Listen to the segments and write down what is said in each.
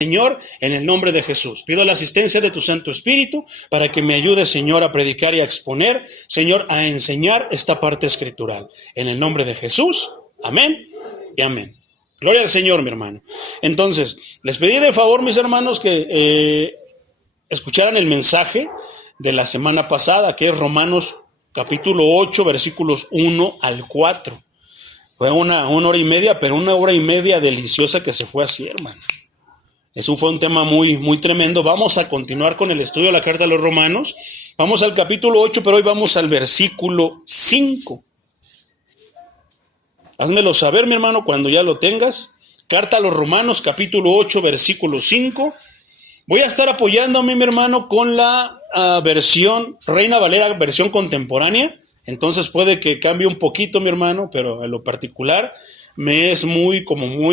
Señor, en el nombre de Jesús. Pido la asistencia de tu Santo Espíritu para que me ayude, Señor, a predicar y a exponer, Señor, a enseñar esta parte escritural. En el nombre de Jesús, amén y amén. Gloria al Señor, mi hermano. Entonces, les pedí de favor, mis hermanos, que escucharan el mensaje de la semana pasada, que es Romanos capítulo 8, versículos 1 al 4. Fue una hora y media, pero una hora y media deliciosa que se fue así, hermano. Eso fue un tema muy, muy tremendo. Vamos a continuar con el estudio de la carta a los Romanos. Vamos al capítulo 8, pero hoy vamos al versículo 5. Házmelo saber, mi hermano, cuando ya lo tengas. Carta a los Romanos, capítulo 8, versículo 5. Voy a estar apoyándome, mi hermano, con la versión Reina Valera, versión contemporánea. Entonces puede que cambie un poquito, mi hermano, pero en lo particular me es muy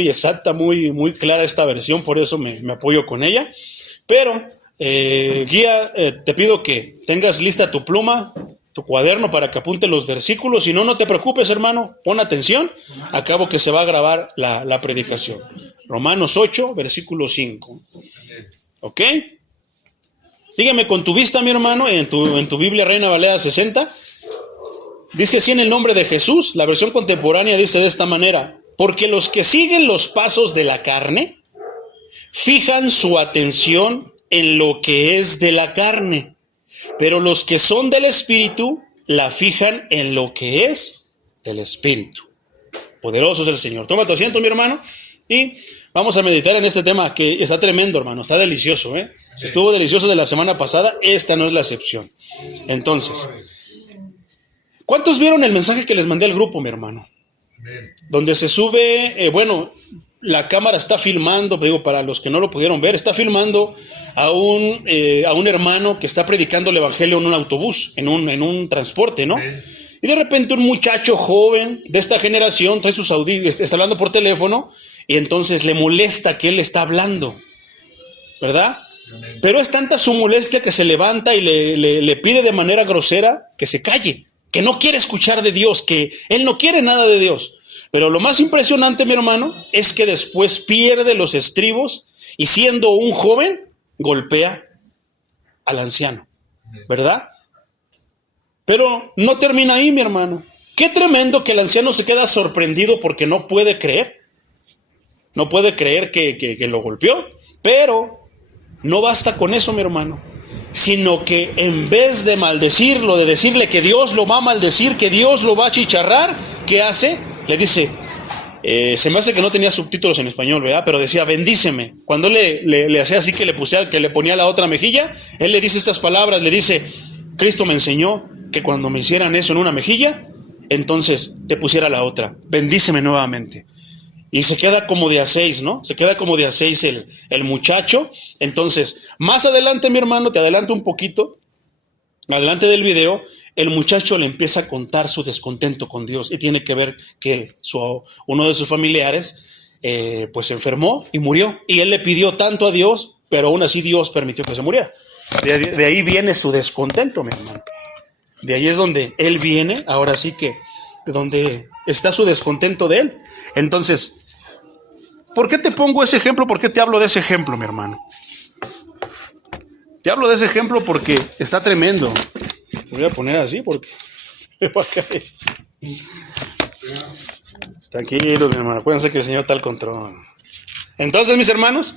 exacta, muy clara esta versión, por eso me apoyo con ella. Pero, guía, te pido que tengas lista tu pluma, tu cuaderno para que apunte los versículos. Si no, no te preocupes, hermano, pon atención. Acabo que se va a grabar la predicación. Romanos 8, versículo 5. ¿Ok? Sígueme con tu vista, mi hermano, en tu Biblia Reina Valera 60. Dice así en el nombre de Jesús. La versión contemporánea dice de esta manera: porque los que siguen los pasos de la carne fijan su atención en lo que es de la carne, pero los que son del Espíritu la fijan en lo que es del Espíritu. Poderoso es el Señor. Toma tu asiento, mi hermano, y vamos a meditar en este tema que está tremendo, hermano. Está delicioso, ¿eh? Si estuvo delicioso de la semana pasada, esta no es la excepción. Entonces, ¿cuántos vieron el mensaje que les mandé al grupo, mi hermano? Donde se sube, la cámara está filmando, digo, para los que no lo pudieron ver, está filmando a un hermano que está predicando el evangelio en un autobús, en un transporte, ¿no? Y de repente un muchacho joven de esta generación trae sus audífonos, está hablando por teléfono, y entonces le molesta que él está hablando, ¿verdad? Pero es tanta su molestia que se levanta y le pide de manera grosera que se calle, que no quiere escuchar de Dios, que él no quiere nada de Dios. Pero lo más impresionante, mi hermano, es que después pierde los estribos y siendo un joven, golpea al anciano, ¿verdad? Pero no termina ahí, mi hermano. Qué tremendo que el anciano se queda sorprendido porque no puede creer. No puede creer que lo golpeó, pero no basta con eso, mi hermano, sino que en vez de maldecirlo, de decirle que Dios lo va a maldecir, que Dios lo va a achicharrar, ¿qué hace? Le dice, se me hace que no tenía subtítulos en español, ¿verdad? Pero decía, bendíceme. Cuando le hacía así que le ponía la otra mejilla, él le dice estas palabras, le dice, Cristo me enseñó que cuando me hicieran eso en una mejilla, entonces te pusiera la otra. Bendíceme nuevamente. Y se queda como de a 6, ¿no? Se queda como de a 6 el muchacho. Entonces, más adelante, mi hermano, te adelanto un poquito, adelante del video, el muchacho le empieza a contar su descontento con Dios y tiene que ver que uno de sus familiares pues se enfermó y murió. Y él le pidió tanto a Dios, pero aún así Dios permitió que se muriera. De ahí viene su descontento, mi hermano. De ahí es donde él viene, ahora sí que, de donde está su descontento de él. Entonces, ¿por qué te pongo ese ejemplo? ¿Por qué te hablo de ese ejemplo, mi hermano? Te hablo de ese ejemplo porque está tremendo. Voy a poner así porque se va a caer. Tranquilo, mi hermano. Acuérdense que el Señor está al control. Entonces, mis hermanos,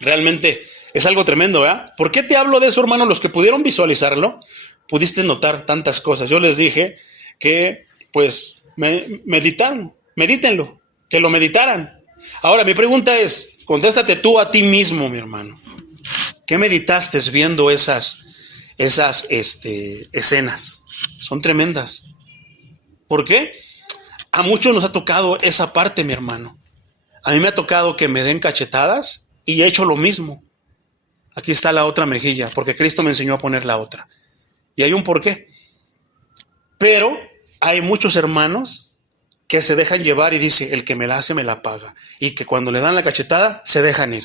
realmente es algo tremendo, ¿verdad? ¿Por qué te hablo de eso, hermano? Los que pudieron visualizarlo, pudiste notar tantas cosas. Yo les dije que, pues, medítenlo, que lo meditaran. Ahora, mi pregunta es, contéstate tú a ti mismo, mi hermano. ¿Qué meditaste viendo esas escenas? Son tremendas. ¿Por qué? A muchos nos ha tocado esa parte, mi hermano. A mí me ha tocado que me den cachetadas y he hecho lo mismo. Aquí está la otra mejilla, porque Cristo me enseñó a poner la otra. Y hay un porqué. Pero hay muchos hermanos que se dejan llevar y dice, el que me la hace me la paga. Y que cuando le dan la cachetada, se dejan ir.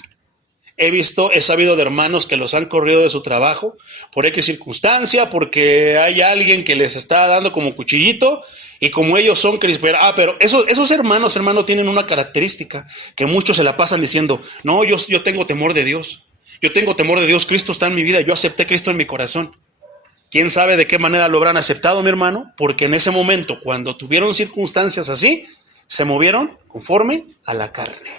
He sabido de hermanos que los han corrido de su trabajo por X circunstancia, porque hay alguien que les está dando como cuchillito Y como ellos son cristianos, pero esos hermanos, tienen una característica que muchos se la pasan diciendo, no, yo tengo temor de Dios. Yo tengo temor de Dios, Cristo está en mi vida, yo acepté a Cristo en mi corazón. ¿Quién sabe de qué manera lo habrán aceptado, mi hermano? Porque en ese momento, cuando tuvieron circunstancias así, se movieron conforme a la carne.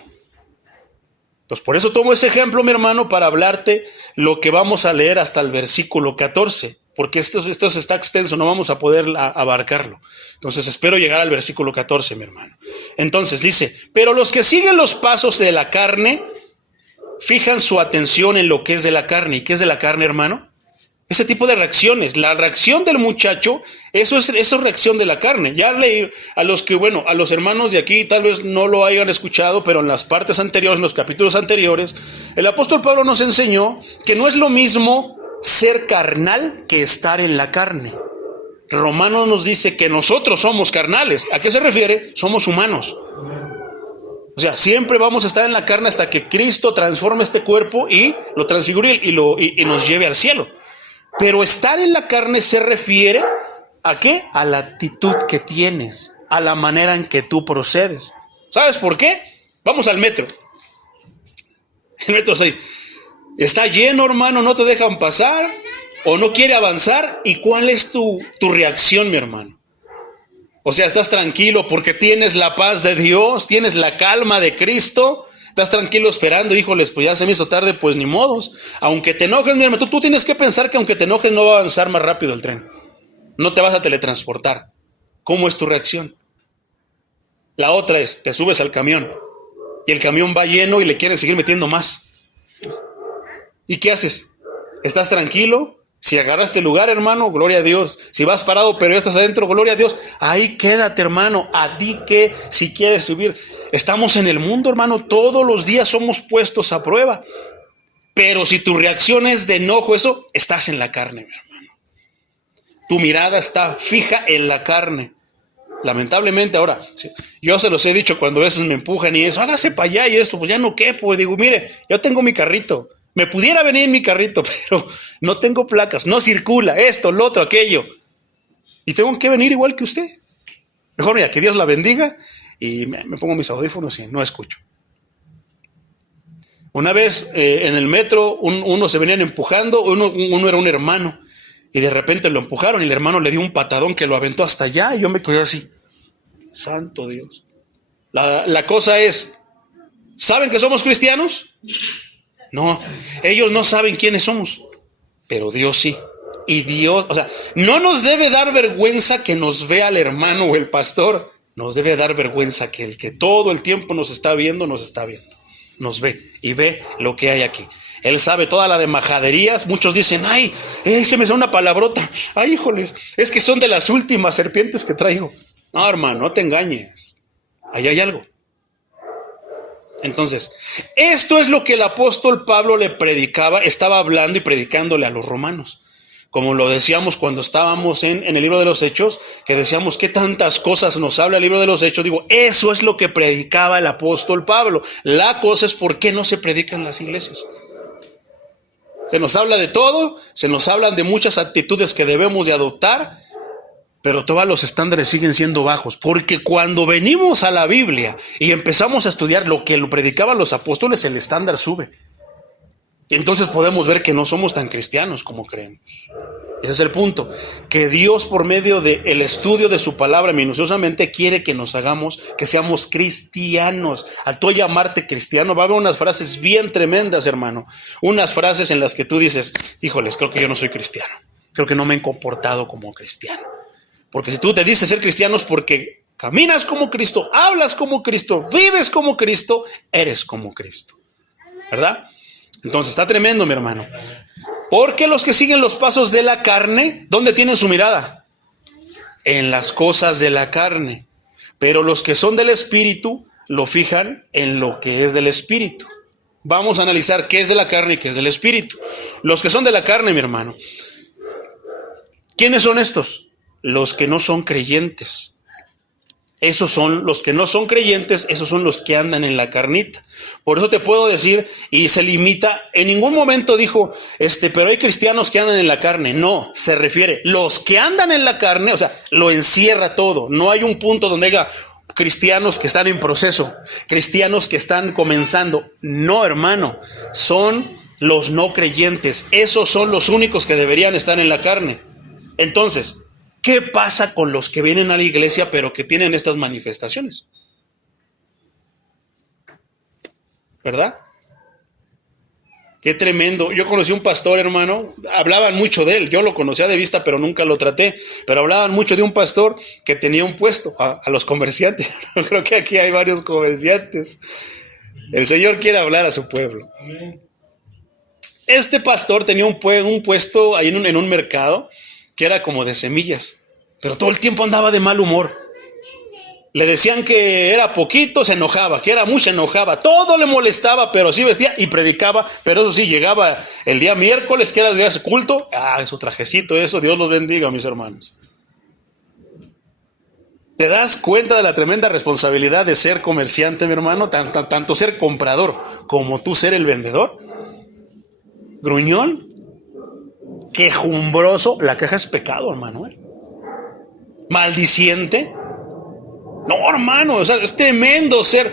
Entonces, por eso tomo ese ejemplo, mi hermano, para hablarte lo que vamos a leer hasta el versículo 14, porque esto está extenso, no vamos a poder abarcarlo. Entonces, espero llegar al versículo 14, mi hermano. Entonces, dice, pero los que siguen los pasos de la carne, fijan su atención en lo que es de la carne. ¿Y qué es de la carne, hermano? Ese tipo de reacciones. La reacción del muchacho, eso es reacción de la carne. Ya leí a los hermanos de aquí tal vez no lo hayan escuchado, pero en las partes anteriores, en los capítulos anteriores, el apóstol Pablo nos enseñó que no es lo mismo ser carnal que estar en la carne. Romanos nos dice que nosotros somos carnales. ¿A qué se refiere? Somos humanos. O sea, siempre vamos a estar en la carne hasta que Cristo transforme este cuerpo y lo transfigure y nos lleve al cielo. Pero estar en la carne se refiere ¿a qué? A la actitud que tienes, a la manera en que tú procedes. ¿Sabes por qué? Vamos al metro. El metro 6. Está lleno, hermano, no te dejan pasar o no quiere avanzar. ¿Y cuál es tu reacción, mi hermano? O sea, estás tranquilo porque tienes la paz de Dios, tienes la calma de Cristo. Estás tranquilo esperando, híjoles, pues ya se me hizo tarde, pues ni modos. Aunque te enojes, mi hermano, tú tienes que pensar que aunque te enojes no va a avanzar más rápido el tren. No te vas a teletransportar. ¿Cómo es tu reacción? La otra es, te subes al camión y el camión va lleno y le quieren seguir metiendo más. ¿Y qué haces? ¿Estás tranquilo? Si agarraste el lugar, hermano, gloria a Dios. Si vas parado, pero ya estás adentro, gloria a Dios. Ahí quédate, hermano. A ti que si quieres subir. Estamos en el mundo, hermano. Todos los días somos puestos a prueba. Pero si tu reacción es de enojo, eso, estás en la carne, mi hermano. Tu mirada está fija en la carne. Lamentablemente ahora, yo se los he dicho cuando a veces me empujan y eso, hágase para allá y esto, pues ya no quepo. Digo, mire, yo tengo mi carrito. Me pudiera venir en mi carrito, pero no tengo placas, no circula, esto, lo otro, aquello. Y tengo que venir igual que usted. Mejor, mira, que Dios la bendiga y me pongo mis audífonos y no escucho. Una vez en el metro, uno se venían empujando, uno era un hermano, y de repente lo empujaron y el hermano le dio un patadón que lo aventó hasta allá y yo me quedé así. Santo Dios. La cosa es, ¿saben que somos cristianos? No, ellos no saben quiénes somos, pero Dios sí. Y Dios, o sea, no nos debe dar vergüenza que nos vea el hermano o el pastor. Nos debe dar vergüenza que el que todo el tiempo nos está viendo, nos ve y ve lo que hay aquí. Él sabe toda la de majaderías. Muchos dicen, ay, se me sale una palabrota. Ay, híjoles, es que son de las últimas serpientes que traigo. No, hermano, no te engañes. Ahí hay algo. Entonces, esto es lo que el apóstol Pablo le predicaba, estaba hablando y predicándole a los romanos. Como lo decíamos cuando estábamos en el libro de los Hechos, que decíamos qué tantas cosas nos habla el libro de los Hechos. Digo, eso es lo que predicaba el apóstol Pablo. La cosa es por qué no se predica en las iglesias. Se nos habla de todo, se nos hablan de muchas actitudes que debemos de adoptar, pero todos los estándares siguen siendo bajos, porque cuando venimos a la Biblia y empezamos a estudiar lo que lo predicaban los apóstoles, el estándar sube. Y entonces podemos ver que no somos tan cristianos como creemos. Ese es el punto, que Dios por medio del estudio de su palabra minuciosamente quiere que nos hagamos, que seamos cristianos. Al tú llamarte cristiano va a haber unas frases bien tremendas, hermano. Unas frases en las que tú dices, híjoles, creo que yo no soy cristiano. Creo que no me he comportado como cristiano. Porque si tú te dices ser cristiano es porque caminas como Cristo, hablas como Cristo, vives como Cristo, eres como Cristo. ¿Verdad? Entonces está tremendo, mi hermano. Porque los que siguen los pasos de la carne, ¿dónde tienen su mirada? En las cosas de la carne. Pero los que son del Espíritu lo fijan en lo que es del Espíritu. Vamos a analizar qué es de la carne y qué es del Espíritu. Los que son de la carne, mi hermano. ¿Quiénes son estos? Los que no son creyentes. Esos son los que no son creyentes, esos son los que andan en la carnita. Por eso te puedo decir, y se limita, en ningún momento dijo, pero hay cristianos que andan en la carne. No, se refiere, los que andan en la carne, o sea, lo encierra todo. No hay un punto donde haya cristianos que están en proceso, cristianos que están comenzando. No, hermano, son los no creyentes. Esos son los únicos que deberían estar en la carne. Entonces, ¿qué pasa con los que vienen a la iglesia pero que tienen estas manifestaciones? ¿Verdad? Qué tremendo. Yo conocí un pastor, hermano, hablaban mucho de él, yo lo conocía de vista, pero nunca lo traté, pero hablaban mucho de un pastor que tenía un puesto a los comerciantes. Yo creo que aquí hay varios comerciantes. El Señor quiere hablar a su pueblo. Este pastor tenía un puesto ahí en un mercado que era como de semillas, pero todo el tiempo andaba de mal humor. Le decían que era poquito, se enojaba, que era mucho, se enojaba, todo le molestaba, pero sí vestía y predicaba, pero eso sí, llegaba el día miércoles, que era el día de culto, su trajecito, eso, Dios los bendiga, mis hermanos. ¿Te das cuenta de la tremenda responsabilidad de ser comerciante, mi hermano? Tanto ser comprador como tú ser el vendedor. Gruñón, quejumbroso, la queja es pecado, hermano. Maldiciente. No, hermano, o sea, es tremendo ser.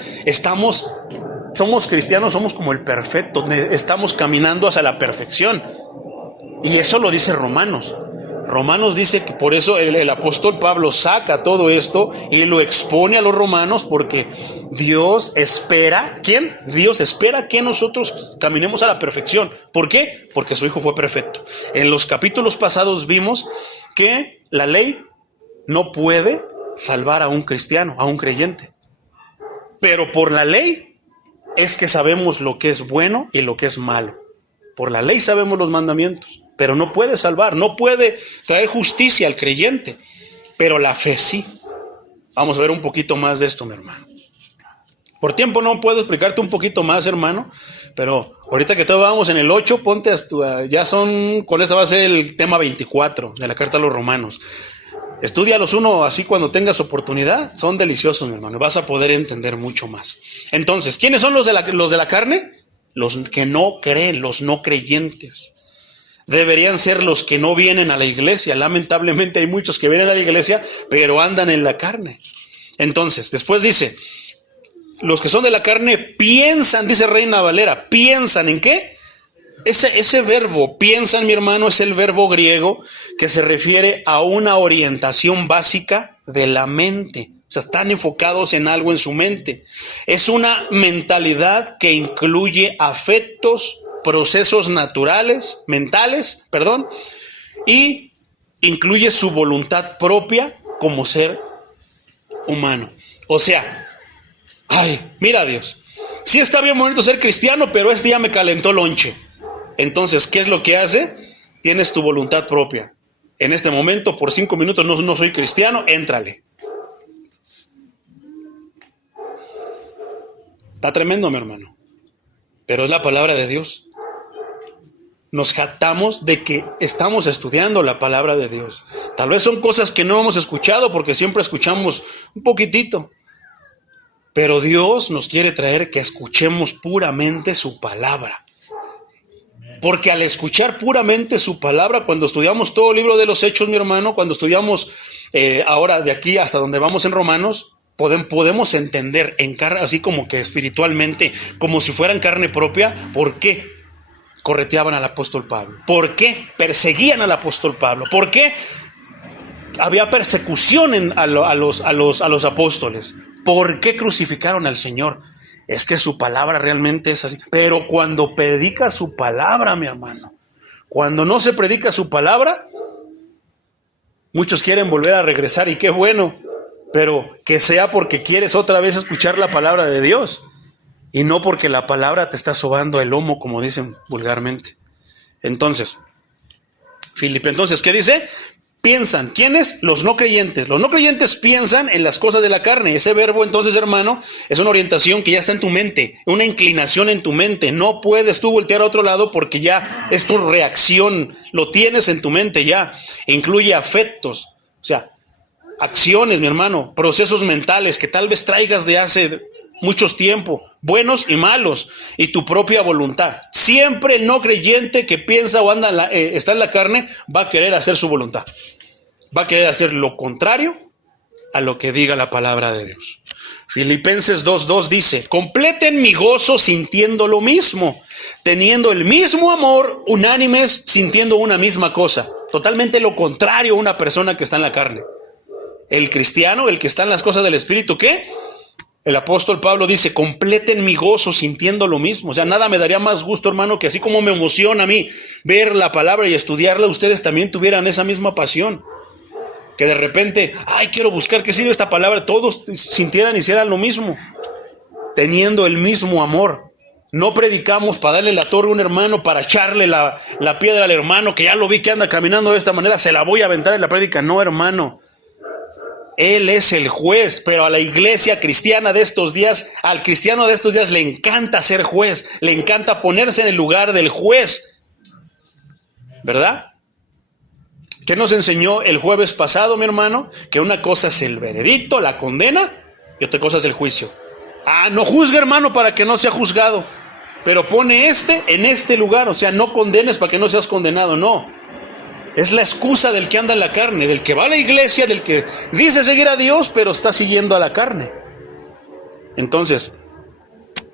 Somos cristianos, somos como el perfecto, estamos caminando hacia la perfección. Y eso lo dice Romanos. Romanos dice que por eso el apóstol Pablo saca todo esto y lo expone a los romanos, porque Dios espera, ¿quién? Dios espera que nosotros caminemos a la perfección. ¿Por qué? Porque su Hijo fue perfecto. En los capítulos pasados vimos que la ley no puede salvar a un cristiano, a un creyente. Pero por la ley es que sabemos lo que es bueno y lo que es malo. Por la ley sabemos los mandamientos, pero no puede salvar, no puede traer justicia al creyente. Pero la fe sí. Vamos a ver un poquito más de esto, mi hermano. Por tiempo no puedo explicarte un poquito más, hermano, pero ahorita que todavía vamos en el 8, ponte hasta, con esta va a ser el tema 24 de la carta a los romanos. Estúdialos uno así cuando tengas oportunidad, son deliciosos, mi hermano, vas a poder entender mucho más. Entonces, ¿quiénes son los de la carne? Los que no creen, los no creyentes. Deberían ser los que no vienen a la iglesia. Lamentablemente hay muchos que vienen a la iglesia, pero andan en la carne. Entonces, después dice, los que son de la carne piensan, dice Reina Valera, ¿piensan en qué? Ese verbo, piensan, mi hermano, es el verbo griego que se refiere a una orientación básica de la mente. O sea, están enfocados en algo en su mente. Es una mentalidad que incluye afectos, procesos mentales, y incluye su voluntad propia como ser humano. O sea, mira Dios, sí está bien bonito ser cristiano, pero este día me calentó lonche. Entonces, ¿qué es lo que hace? Tienes tu voluntad propia. En este momento, por 5 minutos, no soy cristiano, éntrale. Está tremendo, mi hermano. Pero es la palabra de Dios. Nos jactamos de que estamos estudiando la palabra de Dios. Tal vez son cosas que no hemos escuchado porque siempre escuchamos un poquitito. Pero Dios nos quiere traer que escuchemos puramente su palabra. Porque al escuchar puramente su palabra, cuando estudiamos todo el libro de los Hechos, mi hermano, cuando estudiamos ahora de aquí hasta donde vamos en Romanos, podemos entender así como que espiritualmente, como si fueran carne propia, ¿por qué correteaban al apóstol Pablo? ¿Por qué perseguían al apóstol Pablo? ¿Por qué había persecución a los apóstoles? ¿Por qué crucificaron al Señor? Es que su palabra realmente es así. Pero cuando predica su palabra, mi hermano, cuando no se predica su palabra, muchos quieren volver a regresar y qué bueno, pero que sea porque quieres otra vez escuchar la palabra de Dios y no porque la palabra te está sobando el lomo, como dicen vulgarmente. Entonces, ¿qué dice? Piensan. ¿Quiénes? Los no creyentes. Los no creyentes piensan en las cosas de la carne. Ese verbo, entonces, hermano, es una orientación que ya está en tu mente, una inclinación en tu mente. No puedes tú voltear a otro lado porque ya es tu reacción. Lo tienes en tu mente ya. Incluye afectos. O sea, acciones, mi hermano, procesos mentales que tal vez traigas de hace mucho tiempo, buenos y malos, y tu propia voluntad. Siempre el no creyente que piensa o está en la carne va a querer hacer su voluntad. Va a querer hacer lo contrario a lo que diga la palabra de Dios. Filipenses 2:2 dice: completen mi gozo sintiendo lo mismo, teniendo el mismo amor, unánimes, sintiendo una misma cosa. Totalmente lo contrario a una persona que está en la carne. El cristiano, el que está en las cosas del Espíritu, ¿qué? El apóstol Pablo dice: completen mi gozo sintiendo lo mismo. O sea, nada me daría más gusto, hermano, que así como me emociona a mí ver la palabra y estudiarla, ustedes también tuvieran esa misma pasión. Que de repente, ay, quiero buscar qué sirve esta palabra. Todos sintieran y hicieran lo mismo, teniendo el mismo amor. No predicamos para darle la torre a un hermano, para echarle la piedra al hermano, que ya lo vi que anda caminando de esta manera, se la voy a aventar en la prédica. No, hermano. Él es el juez, pero a la iglesia cristiana de estos días, al cristiano de estos días le encanta ser juez, le encanta ponerse en el lugar del juez. ¿Verdad? ¿Qué nos enseñó el jueves pasado, mi hermano? Que una cosa es el veredicto, la condena, y otra cosa es el juicio. No juzgue, hermano, para que no sea juzgado, pero pone en este lugar. O sea, no condenes para que no seas condenado, no. Es la excusa del que anda en la carne, del que va a la iglesia, del que dice seguir a Dios, pero está siguiendo a la carne. Entonces,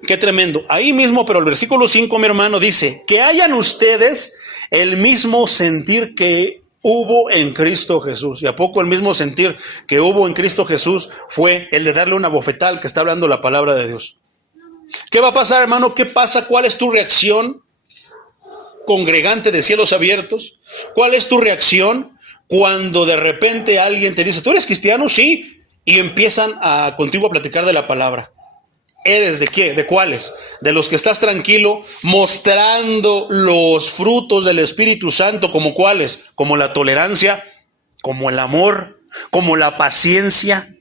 qué tremendo. Ahí mismo, pero el versículo 5, mi hermano, dice: que hayan ustedes el mismo sentir que hubo en Cristo Jesús. ¿Y a poco el mismo sentir que hubo en Cristo Jesús fue el de darle una bofetada al que está hablando la palabra de Dios? ¿Qué va a pasar, hermano? ¿Qué pasa? ¿Cuál es tu reacción, congregante de cielos abiertos? ¿Cuál es tu reacción cuando de repente alguien te dice: ¿tú eres cristiano? Sí. Y empiezan contigo a platicar de la palabra. ¿Eres de qué? ¿De cuáles? De los que estás tranquilo, mostrando los frutos del Espíritu Santo, ¿como cuáles? Como la tolerancia, como el amor, como la paciencia.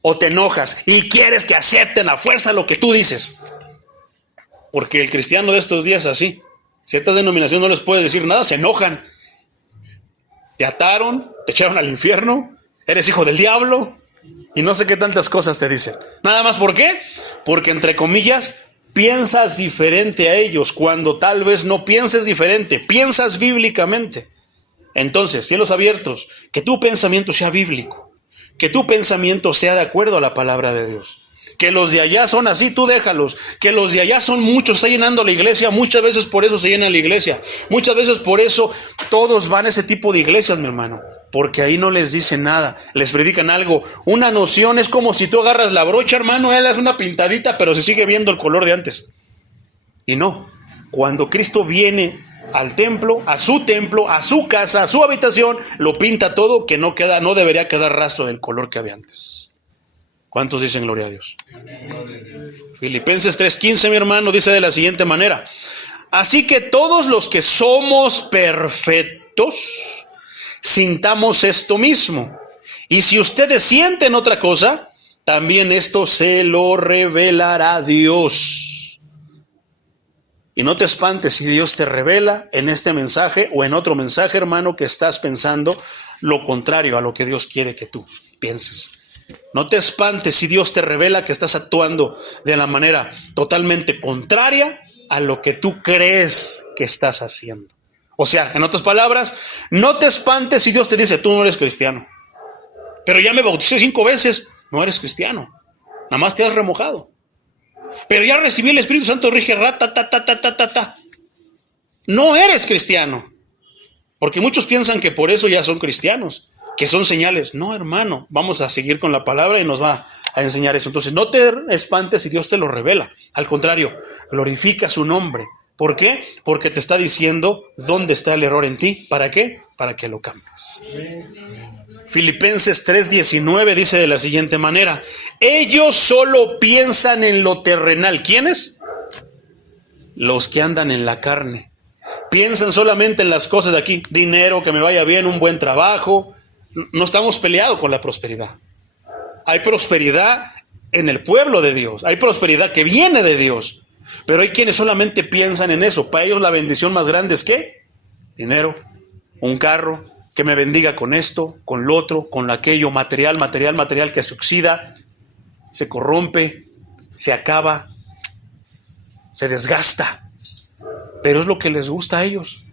¿O te enojas y quieres que acepten a fuerza lo que tú dices? Porque el cristiano de estos días es así. Ciertas denominaciones no les puedes decir nada, se enojan. Te ataron, te echaron al infierno, eres hijo del diablo, y no sé qué tantas cosas te dicen. Nada más, ¿por qué? Porque, entre comillas, piensas diferente a ellos, cuando tal vez no pienses diferente, piensas bíblicamente. Entonces, cielos abiertos, que tu pensamiento sea bíblico, que tu pensamiento sea de acuerdo a la palabra de Dios. Que los de allá son así, tú déjalos. Que los de allá son muchos, está llenando la iglesia. Muchas veces por eso se llena la iglesia. Muchas veces por eso todos van a ese tipo de iglesias, mi hermano. Porque ahí no les dicen nada, les predican algo. Una noción es como si tú agarras la brocha, hermano, él hace una pintadita, pero se sigue viendo el color de antes. Y no, cuando Cristo viene al templo, a su casa, a su habitación, lo pinta todo, que no debería quedar rastro del color que había antes. ¿Cuántos dicen gloria a Dios? Filipenses 3:15, mi hermano, dice de la siguiente manera: así que todos los que somos perfectos, sintamos esto mismo. Y si ustedes sienten otra cosa, también esto se lo revelará Dios. Y no te espantes si Dios te revela en este mensaje o en otro mensaje, hermano, que estás pensando lo contrario a lo que Dios quiere que tú pienses. No te espantes si Dios te revela que estás actuando de la manera totalmente contraria a lo que tú crees que estás haciendo. O sea, en otras palabras, no te espantes si Dios te dice: tú no eres cristiano. Pero ya me bauticé 5 veces. No eres cristiano. Nada más te has remojado. Pero ya recibí el Espíritu Santo, rige, No eres cristiano. Porque muchos piensan que por eso ya son cristianos, que son señales. No, hermano, vamos a seguir con la palabra y nos va a enseñar eso. Entonces, no te espantes si Dios te lo revela. Al contrario, glorifica su nombre. ¿Por qué? Porque te está diciendo dónde está el error en ti. ¿Para qué? Para que lo cambies. Filipenses 3:19 dice de la siguiente manera: ellos solo piensan en lo terrenal. ¿Quiénes? Los que andan en la carne. Piensan solamente en las cosas de aquí. Dinero, que me vaya bien, un buen trabajo. No estamos peleados con la prosperidad. Hay prosperidad en el pueblo de Dios. Hay prosperidad que viene de Dios. Pero hay quienes solamente piensan en eso. Para ellos la bendición más grande es ¿qué? Dinero, un carro, que me bendiga con esto, con lo otro, con aquello, material que se oxida, se corrompe, se acaba, se desgasta. Pero es lo que les gusta a ellos,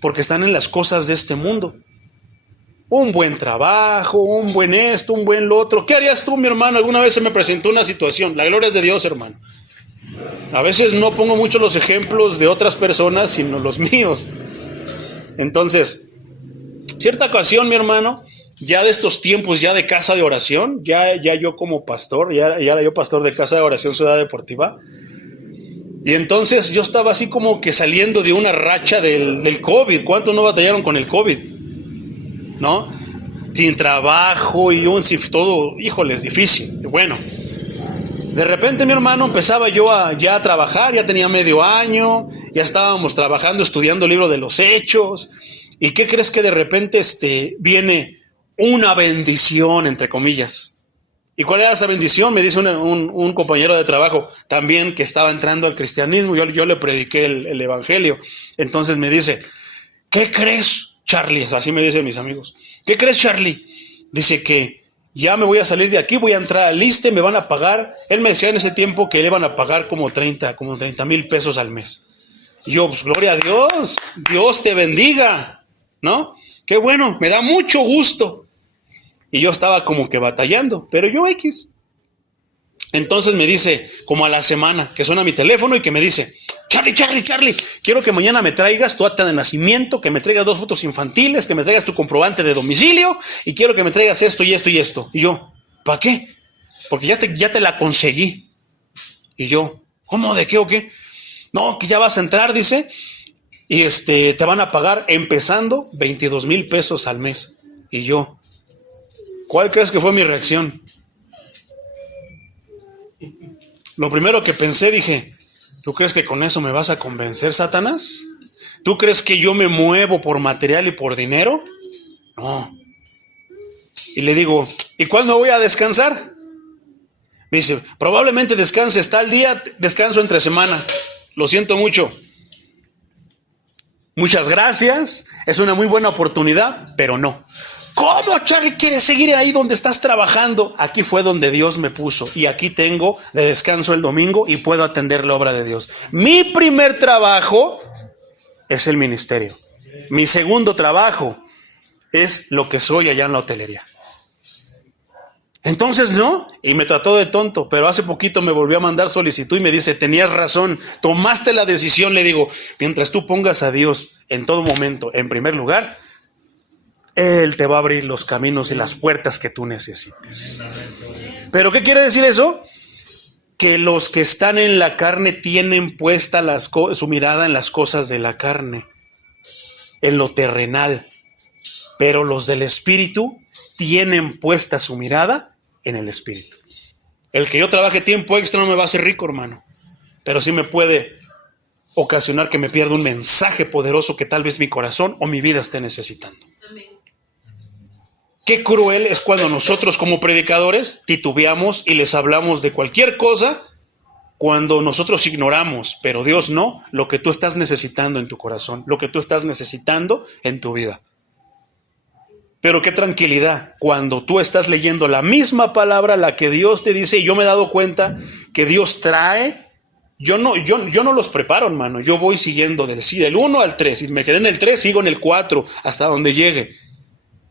porque están en las cosas de este mundo. Un buen trabajo, un buen esto, un buen lo otro. ¿Qué harías tú, mi hermano? Alguna vez se me presentó una situación. La gloria es de Dios, hermano. A veces no pongo mucho los ejemplos de otras personas, sino los míos. Entonces, cierta ocasión, mi hermano, ya de estos tiempos, ya de casa de oración, ya yo como pastor, ya era yo pastor de casa de oración Ciudad Deportiva. Y entonces yo estaba así como que saliendo de una racha del COVID. ¿Cuántos no batallaron con el COVID? ¿No? Sin trabajo y todo, híjoles, difícil. Bueno, de repente, mi hermano, empezaba yo ya a trabajar, ya tenía medio año, ya estábamos trabajando, estudiando el libro de los Hechos. ¿Y qué crees que de repente viene una bendición, entre comillas? ¿Y cuál era esa bendición? Me dice un compañero de trabajo también que estaba entrando al cristianismo. Yo le prediqué el evangelio. Entonces me dice, ¿qué crees, Charlie? Así me dicen mis amigos. ¿Qué crees, Charlie? Dice que ya me voy a salir de aquí, voy a entrar al ISSSTE, me van a pagar. Él me decía en ese tiempo que le iban a pagar como 30,000 pesos al mes. Y yo, pues gloria a Dios, Dios te bendiga, ¿no? Qué bueno, me da mucho gusto. Y yo estaba como que batallando, pero yo X. Entonces me dice, como a la semana, que suena mi teléfono y que me dice, Charlie, quiero que mañana me traigas tu acta de nacimiento, que me traigas 2 fotos infantiles, que me traigas tu comprobante de domicilio y quiero que me traigas esto y esto y esto. Y yo, ¿para qué? Porque ya te la conseguí. Y yo, ¿cómo? ¿De qué o qué? No, que ya vas a entrar, dice, y te van a pagar empezando 22,000 pesos al mes. Y yo, ¿cuál crees que fue mi reacción? Lo primero que pensé, dije, ¿tú crees que con eso me vas a convencer, Satanás? ¿Tú crees que yo me muevo por material y por dinero? No. Y le digo, ¿y cuándo voy a descansar? Me dice, probablemente descanses tal día, descanso entre semana. Lo siento mucho. Muchas gracias, es una muy buena oportunidad, pero no. ¿Cómo, Charlie, quieres seguir ahí donde estás trabajando? Aquí fue donde Dios me puso y aquí tengo de descanso el domingo y puedo atender la obra de Dios. Mi primer trabajo es el ministerio. Mi segundo trabajo es lo que soy allá en la hotelería. Entonces no, y me trató de tonto, pero hace poquito me volvió a mandar solicitud y me dice, tenías razón, tomaste la decisión. Le digo, mientras tú pongas a Dios en todo momento en primer lugar, Él te va a abrir los caminos y las puertas que tú necesites. ¿Pero qué quiere decir eso? Que los que están en la carne tienen puesta su mirada en las cosas de la carne, en lo terrenal, pero los del Espíritu tienen puesta su mirada en el Espíritu. El que yo trabaje tiempo extra no me va a hacer rico, hermano, pero sí me puede ocasionar que me pierda un mensaje poderoso que tal vez mi corazón o mi vida esté necesitando. Amén. Qué cruel es cuando nosotros como predicadores titubeamos y les hablamos de cualquier cosa cuando nosotros ignoramos, pero Dios no, lo que tú estás necesitando en tu corazón, lo que tú estás necesitando en tu vida. Pero qué tranquilidad cuando tú estás leyendo la misma palabra, la que Dios te dice, y yo me he dado cuenta que Dios trae. Yo no los preparo, hermano. Yo voy siguiendo del 1 al 3. Y me quedé en el 3, sigo en el 4, hasta donde llegue.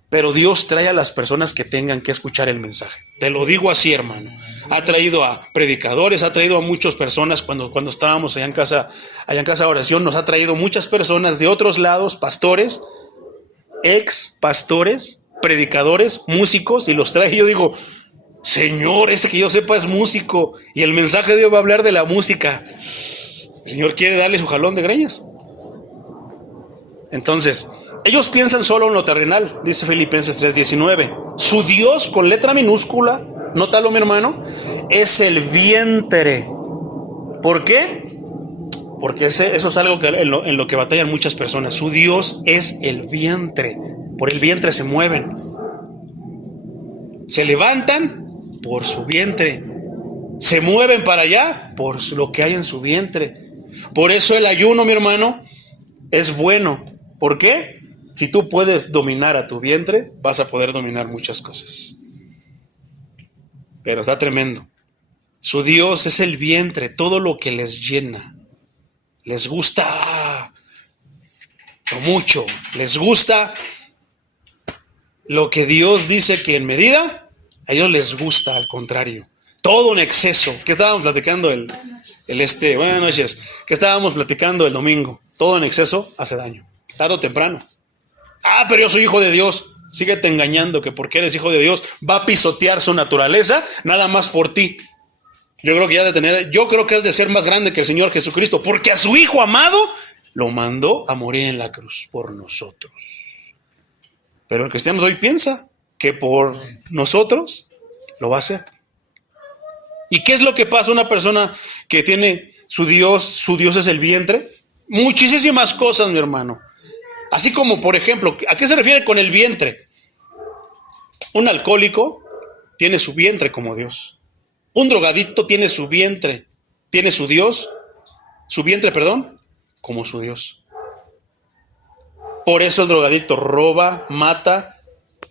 Pero Dios trae a las personas que tengan que escuchar el mensaje. Te lo digo así, hermano. Ha traído a predicadores, ha traído a muchas personas cuando estábamos allá en casa de oración. Nos ha traído muchas personas de otros lados, pastores, ex pastores, predicadores, músicos, y los trae. Y yo digo, Señor, ese que yo sepa es músico y el mensaje de Dios va a hablar de la música. El Señor quiere darle su jalón de greñas. Entonces, ellos piensan solo en lo terrenal, dice Filipenses 3:19. Su Dios, con letra minúscula, nótalo, mi hermano, es el vientre. ¿Por qué? Porque eso es algo que en lo que batallan muchas personas. Su Dios es el vientre. Por el vientre se mueven. Se levantan por su vientre. Se mueven para allá por lo que hay en su vientre. Por eso el ayuno, mi hermano, es bueno. ¿Por qué? Si tú puedes dominar a tu vientre, vas a poder dominar muchas cosas. Pero está tremendo. Su Dios es el vientre, todo lo que les llena. Les gusta mucho. Les gusta lo que Dios dice que en medida, a ellos les gusta, al contrario. Todo en exceso. ¿Qué estábamos platicando buenas noches? ¿Qué estábamos platicando el domingo? Todo en exceso hace daño. Tarde o temprano. Pero yo soy hijo de Dios. Síguete engañando que porque eres hijo de Dios va a pisotear su naturaleza nada más por ti. Yo creo que has de ser más grande que el Señor Jesucristo, porque a su Hijo amado lo mandó a morir en la cruz por nosotros. Pero el cristiano de hoy piensa que por nosotros lo va a hacer. ¿Y qué es lo que pasa a una persona que tiene su Dios es el vientre? Muchísimas cosas, mi hermano. Así como, por ejemplo, ¿a qué se refiere con el vientre? Un alcohólico tiene su vientre como Dios. Un drogadicto tiene su vientre, tiene su vientre, como su Dios. Por eso el drogadicto roba, mata,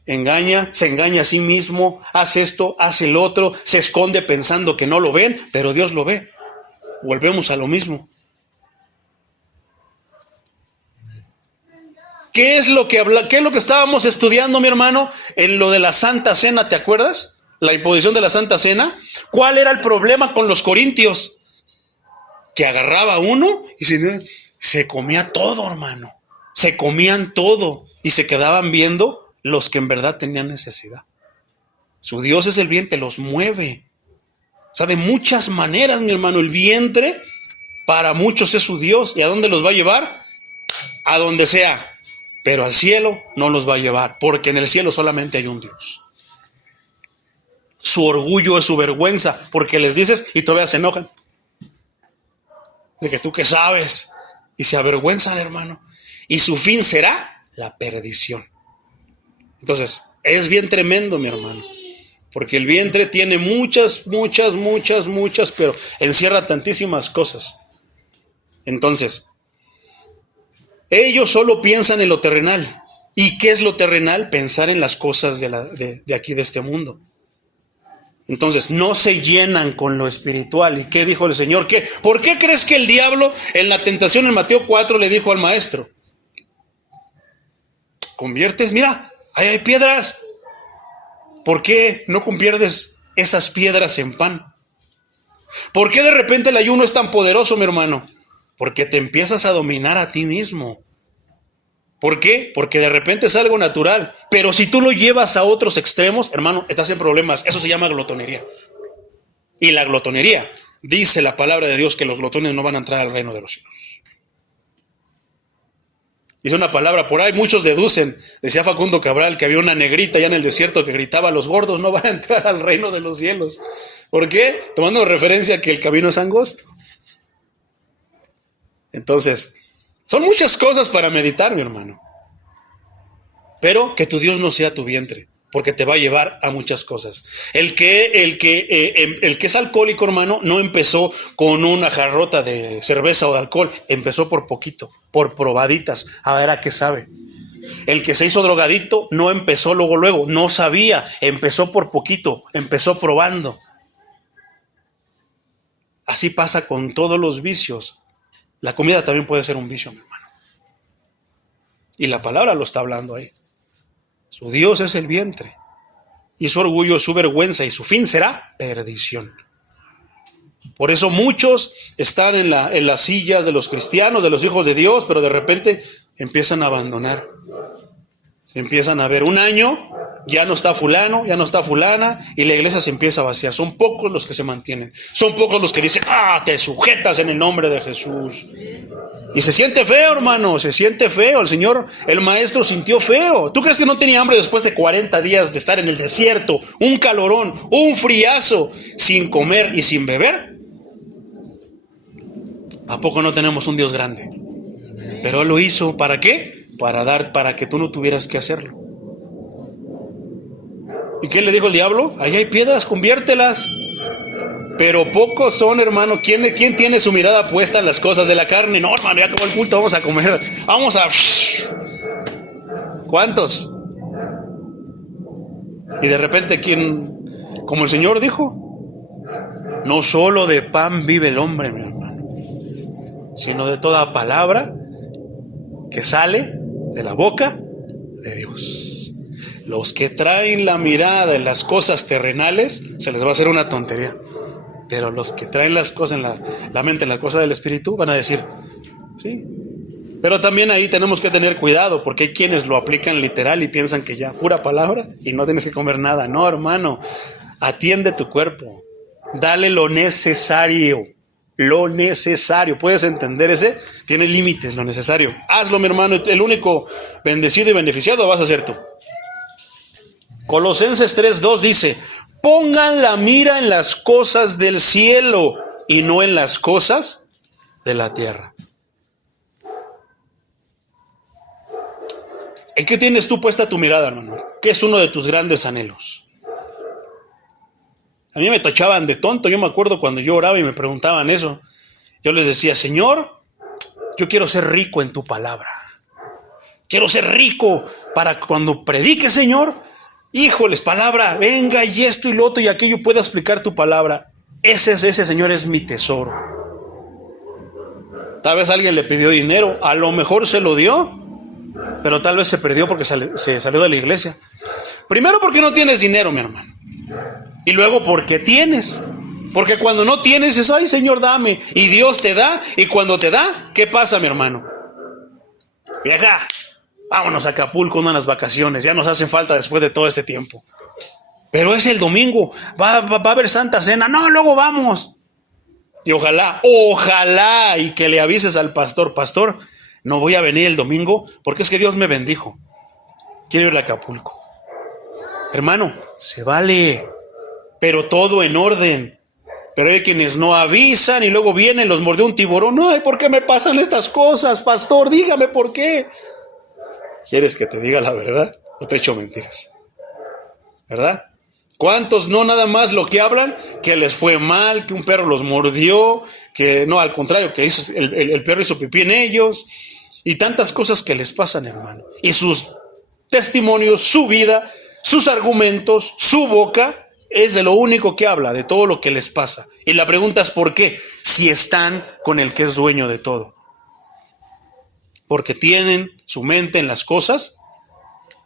se engaña a sí mismo, hace esto, hace el otro, se esconde pensando que no lo ven, pero Dios lo ve. Volvemos a lo mismo. ¿Qué es lo que estábamos estudiando, mi hermano, en lo de la Santa Cena? ¿Te acuerdas? La imposición de la Santa Cena. ¿Cuál era el problema con los corintios? Que agarraba uno y se comía todo, hermano. Se comían todo y se quedaban viendo los que en verdad tenían necesidad. Su Dios es el vientre, los mueve. O sea, de muchas maneras, mi hermano, el vientre para muchos es su Dios. ¿Y a dónde los va a llevar? A donde sea. Pero al cielo no los va a llevar, porque en el cielo solamente hay un Dios. Su orgullo es su vergüenza, porque les dices y todavía se enojan. De que tú qué sabes. Y se avergüenzan, hermano. Y su fin será la perdición. Entonces, es bien tremendo, mi hermano. Porque el vientre tiene muchas, pero encierra tantísimas cosas. Entonces, ellos solo piensan en lo terrenal. ¿Y qué es lo terrenal? Pensar en las cosas de aquí, de este mundo. Entonces, no se llenan con lo espiritual. ¿Y qué dijo el Señor? ¿Por qué crees que el diablo en la tentación en Mateo 4 le dijo al maestro? Conviertes, mira, ahí hay piedras. ¿Por qué no conviertes esas piedras en pan? ¿Por qué de repente el ayuno es tan poderoso, mi hermano? Porque te empiezas a dominar a ti mismo. ¿Por qué? Porque de repente es algo natural. Pero si tú lo llevas a otros extremos, hermano, estás en problemas. Eso se llama glotonería. Y la glotonería, dice la palabra de Dios que los glotones no van a entrar al reino de los cielos. Dice una palabra por ahí, muchos deducen, decía Facundo Cabral, que había una negrita allá en el desierto que gritaba: los gordos no van a entrar al reino de los cielos. ¿Por qué? Tomando referencia a que el camino es angosto. Entonces, son muchas cosas para meditar, mi hermano. Pero que tu Dios no sea tu vientre, porque te va a llevar a muchas cosas. El que es alcohólico, hermano, no empezó con una jarrota de cerveza o de alcohol, empezó por poquito, por probaditas, a ver a qué sabe. El que se hizo drogadicto no empezó luego, no sabía, empezó por poquito, empezó probando. Así pasa con todos los vicios. La comida también puede ser un vicio, mi hermano. Y la palabra lo está hablando ahí. Su Dios es el vientre. Y su orgullo es su vergüenza. Y su fin será perdición. Por eso muchos están en las sillas de los cristianos, de los hijos de Dios, pero de repente empiezan a abandonar. Se empiezan a ver un año, ya no está fulano, ya no está fulana, y la iglesia se empieza a vaciar. Son pocos los que se mantienen. Son pocos los que dicen: te sujetas en el nombre de Jesús. Y se siente feo, hermano, se siente feo. El Señor, el maestro, sintió feo. ¿Tú crees que no tenía hambre después de 40 días de estar en el desierto? Un calorón, un friazo, sin comer y sin beber. ¿A poco no tenemos un Dios grande? Pero Él lo hizo, ¿para qué? Para que tú no tuvieras que hacerlo. ¿Y qué le dijo el diablo? Ahí hay piedras, conviértelas. Pero pocos son, hermano. ¿Quién tiene su mirada puesta en las cosas de la carne? No, hermano, ya acabó el culto, vamos a comer. ¿Cuántos? Y de repente, como el Señor dijo, no solo de pan vive el hombre, mi hermano, sino de toda palabra que sale de la boca de Dios. Los que traen la mirada en las cosas terrenales, se les va a hacer una tontería. Pero los que traen las cosas en la mente, en las cosas del Espíritu, van a decir, sí. Pero también ahí tenemos que tener cuidado, porque hay quienes lo aplican literal y piensan que ya, pura palabra, y no tienes que comer nada. No, hermano, atiende tu cuerpo. Dale lo necesario. Lo necesario. ¿Puedes entender ese? Tiene límites, lo necesario. Hazlo, mi hermano. El único bendecido y beneficiado vas a ser tú. Colosenses 3:2 dice, pongan la mira en las cosas del cielo y no en las cosas de la tierra. ¿En qué tienes tú puesta tu mirada, hermano? ¿Qué es uno de tus grandes anhelos? A mí me tachaban de tonto. Yo me acuerdo cuando yo oraba y me preguntaban eso. Yo les decía, Señor, yo quiero ser rico en tu palabra. Quiero ser rico para cuando predique, Señor, híjoles, palabra, venga y esto y lo otro y aquello pueda explicar tu palabra. Ese Señor es mi tesoro. Tal vez alguien le pidió dinero, a lo mejor se lo dio, pero tal vez se perdió porque se salió de la iglesia. Primero porque no tienes dinero, mi hermano. Y luego porque tienes. Porque cuando no tienes, dices, ay, Señor, dame. Y Dios te da. Y cuando te da, ¿qué pasa, mi hermano? Vieja, vámonos a Acapulco unas vacaciones. Ya nos hacen falta después de todo este tiempo. Pero es el domingo. Va a haber Santa Cena. No, luego vamos. Y ojalá, y que le avises al pastor, pastor, no voy a venir el domingo porque es que Dios me bendijo. Quiero ir a Acapulco. Hermano, se vale, pero todo en orden. Pero hay quienes no avisan y luego vienen, los mordió un tiburón. Ay, ¿por qué me pasan estas cosas, pastor? Dígame por qué. ¿Quieres que te diga la verdad o te echo mentiras? ¿Verdad? ¿Cuántos no nada más lo que hablan? Que les fue mal, que un perro los mordió, que no, al contrario, que el perro hizo pipí en ellos, y tantas cosas que les pasan, hermano. Y sus testimonios, su vida, sus argumentos, su boca, es de lo único que habla, de todo lo que les pasa. Y la pregunta es ¿por qué? Si están con el que es dueño de todo. Porque tienen su mente en las cosas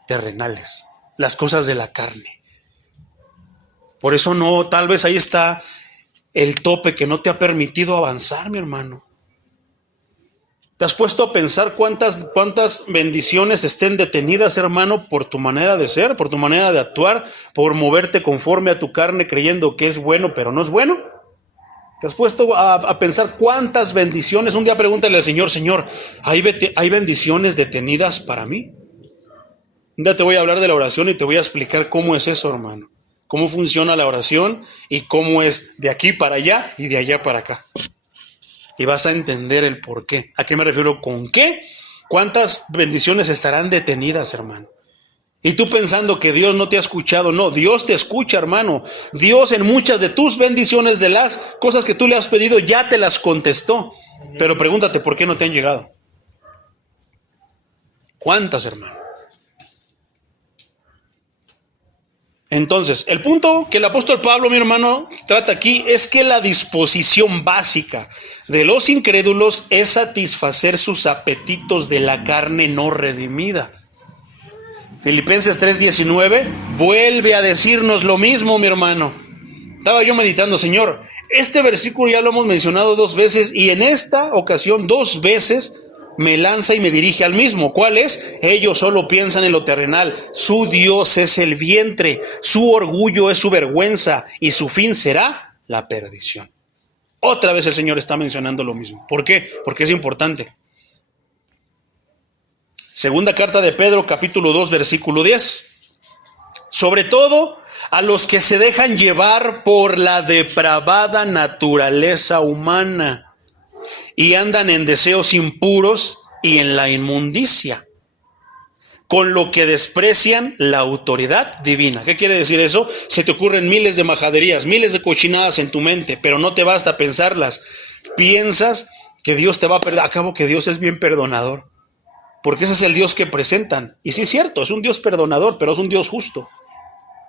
terrenales, las cosas de la carne. Por eso no, tal vez ahí está el tope que no te ha permitido avanzar, mi hermano. ¿Te has puesto a pensar cuántas bendiciones estén detenidas, hermano, por tu manera de ser, por tu manera de actuar, por moverte conforme a tu carne creyendo que es bueno, pero no es bueno? ¿Te has puesto a pensar cuántas bendiciones? Un día pregúntale al Señor, Señor, ¿hay bendiciones detenidas para mí? Un día te voy a hablar de la oración y te voy a explicar cómo es eso, hermano. Cómo funciona la oración y cómo es de aquí para allá y de allá para acá. Y vas a entender el por qué. ¿A qué me refiero? ¿Con qué? ¿Cuántas bendiciones estarán detenidas, hermano? Y tú pensando que Dios no te ha escuchado. No, Dios te escucha, hermano. Dios en muchas de tus bendiciones, de las cosas que tú le has pedido, ya te las contestó. Pero pregúntate por qué no te han llegado. ¿Cuántas, hermano? Entonces, el punto que el apóstol Pablo, mi hermano, trata aquí es que la disposición básica de los incrédulos es satisfacer sus apetitos de la carne no redimida. Filipenses 3:19 vuelve a decirnos lo mismo, mi hermano. Estaba yo meditando, Señor, este versículo ya lo hemos mencionado 2 veces y en esta ocasión 2 veces me lanza y me dirige al mismo. ¿Cuál es? Ellos solo piensan en lo terrenal. Su Dios es el vientre, su orgullo es su vergüenza y su fin será la perdición. Otra vez el Señor está mencionando lo mismo. ¿Por qué? Porque es importante. Segunda carta de Pedro, capítulo 2, versículo 10. Sobre todo a los que se dejan llevar por la depravada naturaleza humana y andan en deseos impuros y en la inmundicia, con lo que desprecian la autoridad divina. ¿Qué quiere decir eso? Se te ocurren miles de majaderías, miles de cochinadas en tu mente, pero no te basta pensarlas. Piensas que Dios te va a perdonar. Acabo que Dios es bien perdonador. porque ese es el Dios que presentan. Y sí es cierto, es un Dios perdonador, pero es un Dios justo.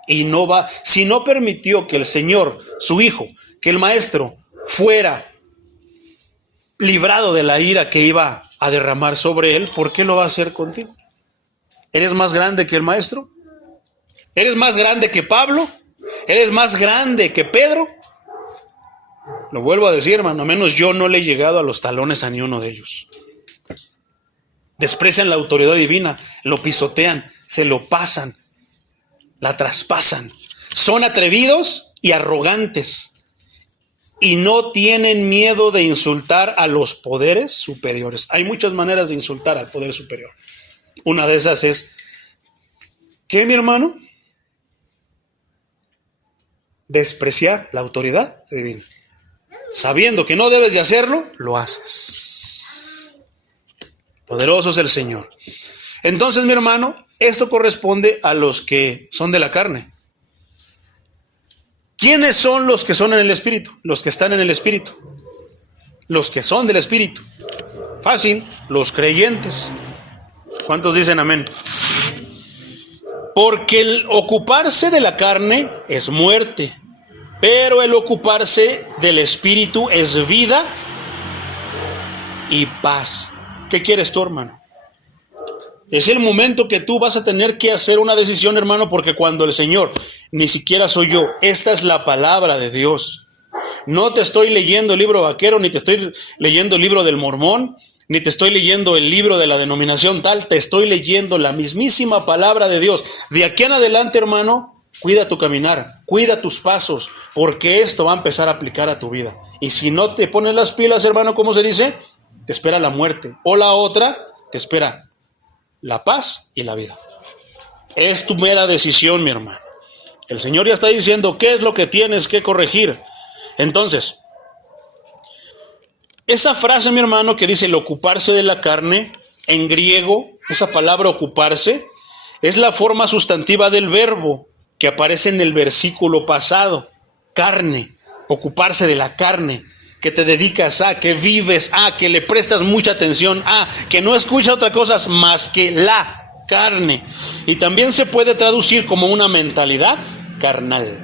Y no va, si no permitió que el Señor, su Hijo, que el Maestro, fuera librado de la ira que iba a derramar sobre él, ¿por qué lo va a hacer contigo? ¿Eres más grande que el Maestro? ¿Eres más grande que Pablo? ¿Eres más grande que Pedro? Lo vuelvo a decir, hermano, menos yo no le he llegado a los talones a ni uno de ellos. Desprecian la autoridad divina, lo pisotean, se lo pasan, la traspasan. Son atrevidos y arrogantes y no tienen miedo de insultar a los poderes superiores. Hay muchas maneras de insultar al poder superior. Una de esas es, ¿qué, mi hermano? Despreciar la autoridad divina. Sabiendo que no debes de hacerlo, lo haces. Poderoso es el Señor. Entonces, mi hermano, esto corresponde a los que son de la carne. ¿Quiénes son los que son en el Espíritu? Los que están en el Espíritu. Los que son del Espíritu. Fácil, los creyentes. ¿Cuántos dicen amén? Porque el ocuparse de la carne es muerte, pero el ocuparse del Espíritu es vida y paz. ¿Qué quieres tú, hermano? Es el momento que tú vas a tener que hacer una decisión, hermano, porque cuando el Señor, ni siquiera soy yo, esta es la palabra de Dios. No te estoy leyendo el libro vaquero, ni te estoy leyendo el libro del mormón, ni te estoy leyendo el libro de la denominación tal, te estoy leyendo la mismísima palabra de Dios. De aquí en adelante, hermano, cuida tu caminar, cuida tus pasos, porque esto va a empezar a aplicar a tu vida. Y si no te pones las pilas, hermano, ¿cómo se dice? Te espera la muerte. O la otra, te espera la paz y la vida. Es tu mera decisión, mi hermano. El Señor ya está diciendo qué es lo que tienes que corregir. Entonces, esa frase, mi hermano, que dice el ocuparse de la carne, en griego, esa palabra ocuparse, es la forma sustantiva del verbo que aparece en el versículo pasado. Carne, ocuparse de la carne, que te dedicas a, que vives a, que le prestas mucha atención a, que no escuchas otra cosa más que la carne. Y también se puede traducir como una mentalidad carnal.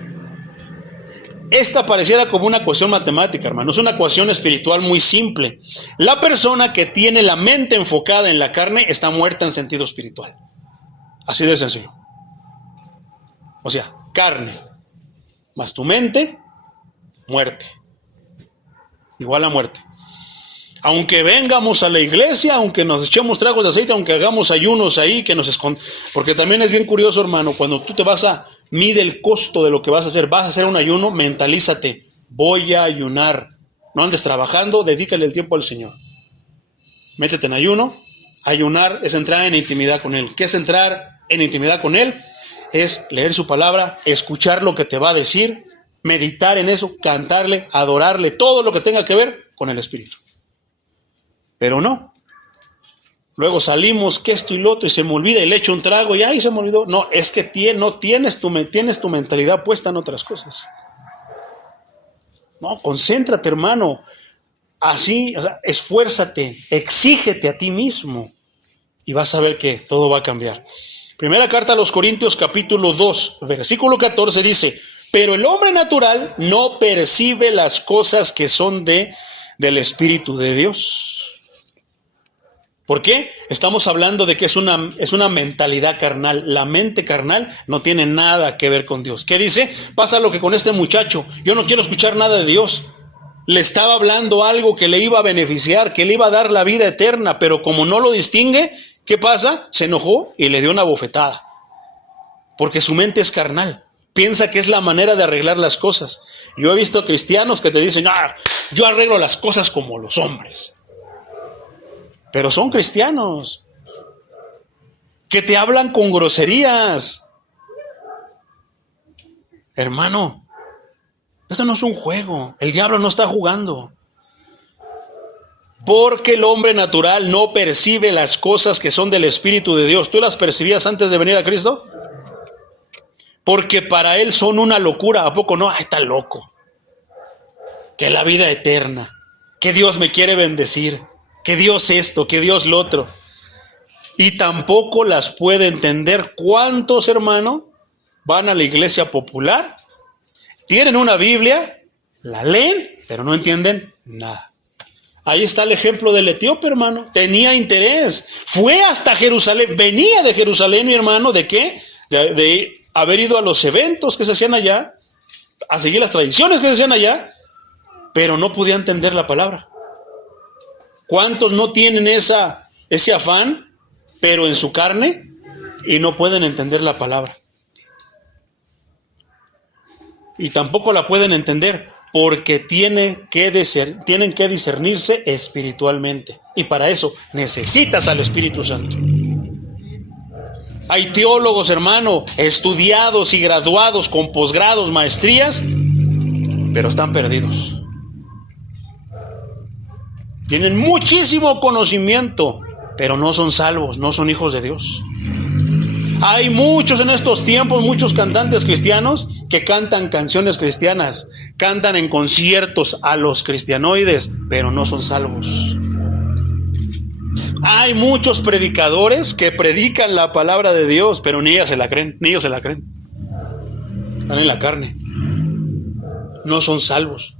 Esta pareciera como una ecuación matemática, hermano. Es una ecuación espiritual muy simple. La persona que tiene la mente enfocada en la carne está muerta en sentido espiritual. Así de sencillo. O sea, carne más tu mente, muerte. Igual a muerte. Aunque vengamos a la iglesia, aunque nos echemos tragos de aceite, aunque hagamos ayunos ahí, que nos escondamos. Porque también es bien curioso, hermano, cuando tú te vas a mide el costo de lo que vas a hacer un ayuno, mentalízate, voy a ayunar. No andes trabajando, dedícale el tiempo al Señor. Métete en ayuno. Ayunar es entrar en intimidad con Él. ¿Qué es entrar en intimidad con Él? Es leer su palabra, escuchar lo que te va a decir, meditar en eso, cantarle, adorarle, todo lo que tenga que ver con el Espíritu. Pero no. Luego salimos, que esto y lo otro, y se me olvida, y le echo un trago, y ahí se me olvidó. No, es que no tienes tu mentalidad puesta en otras cosas. No, concéntrate, hermano. Así, o sea, esfuérzate, exígete a ti mismo, y vas a ver que todo va a cambiar. Primera carta a los Corintios, capítulo 2, versículo 14, dice: pero el hombre natural no percibe las cosas que son del Espíritu de Dios. ¿Por qué? Estamos hablando de que es una mentalidad carnal. La mente carnal no tiene nada que ver con Dios. ¿Qué dice? Pasa lo que con este muchacho. Yo no quiero escuchar nada de Dios. Le estaba hablando algo que le iba a beneficiar, que le iba a dar la vida eterna, pero como no lo distingue, ¿qué pasa? Se enojó y le dio una bofetada. Porque su mente es carnal. Piensa que es la manera de arreglar las cosas. Yo he visto cristianos que te dicen, yo arreglo las cosas como los hombres. Pero son cristianos que te hablan con groserías. Hermano, esto no es un juego. El diablo no está jugando. Porque el hombre natural no percibe las cosas que son del Espíritu de Dios. ¿Tú las percibías antes de venir a Cristo? Porque para él son una locura. ¿A poco no? Está loco. Que la vida eterna. Que Dios me quiere bendecir. Que Dios esto, que Dios lo otro. y tampoco las puede entender. ¿Cuántos, hermano, van a la iglesia popular? Tienen una Biblia, la leen, pero no entienden nada. Ahí está el ejemplo del etíope, hermano. Tenía interés. Fue hasta Jerusalén. Venía de Jerusalén, mi hermano. ¿De qué? De haber ido a los eventos que se hacían allá, a seguir las tradiciones que se hacían allá, pero no podía entender la palabra. ¿Cuántos no tienen ese afán, pero en su carne, y no pueden entender la palabra? Y tampoco la pueden entender porque tienen que discernirse espiritualmente. Y para eso necesitas al Espíritu Santo. Hay teólogos, hermano, estudiados y graduados con posgrados, maestrías, pero están perdidos. Tienen muchísimo conocimiento, pero no son salvos, no son hijos de Dios. Hay muchos en estos tiempos, muchos cantantes cristianos que cantan canciones cristianas, cantan en conciertos a los cristianoides, pero no son salvos. Hay muchos predicadores que predican la palabra de Dios, pero ni ellos se la creen. Están en la carne. No son salvos.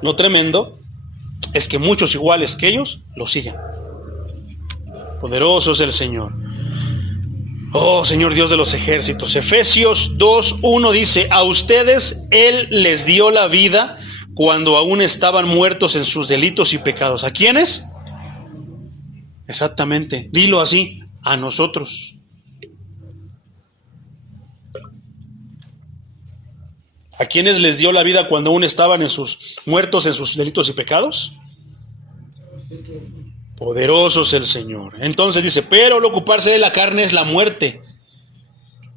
Lo tremendo es que muchos iguales que ellos lo siguen. Poderoso es el Señor. Oh, Señor Dios de los ejércitos. Efesios 2:1 dice: a ustedes Él les dio la vida cuando aún estaban muertos en sus delitos y pecados. ¿A quiénes? Exactamente, dilo así, a nosotros. ¿A quiénes les dio la vida cuando aún estaban muertos en sus delitos y pecados? Poderoso es el Señor. Entonces dice, pero el ocuparse de la carne es la muerte.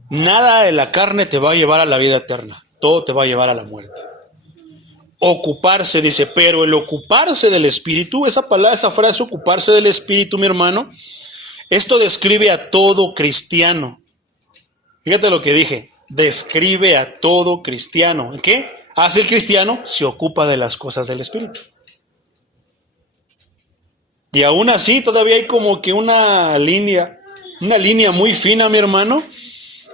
Nada de la carne te va a llevar a la vida eterna, todo te va a llevar a la muerte. Ocuparse, dice, pero el ocuparse del Espíritu, esa frase, ocuparse del Espíritu, mi hermano, esto describe a todo cristiano. Fíjate lo que dije, describe a todo cristiano. ¿Qué hace el cristiano? Se ocupa de las cosas del Espíritu. Y aún así todavía hay como que una línea muy fina, mi hermano,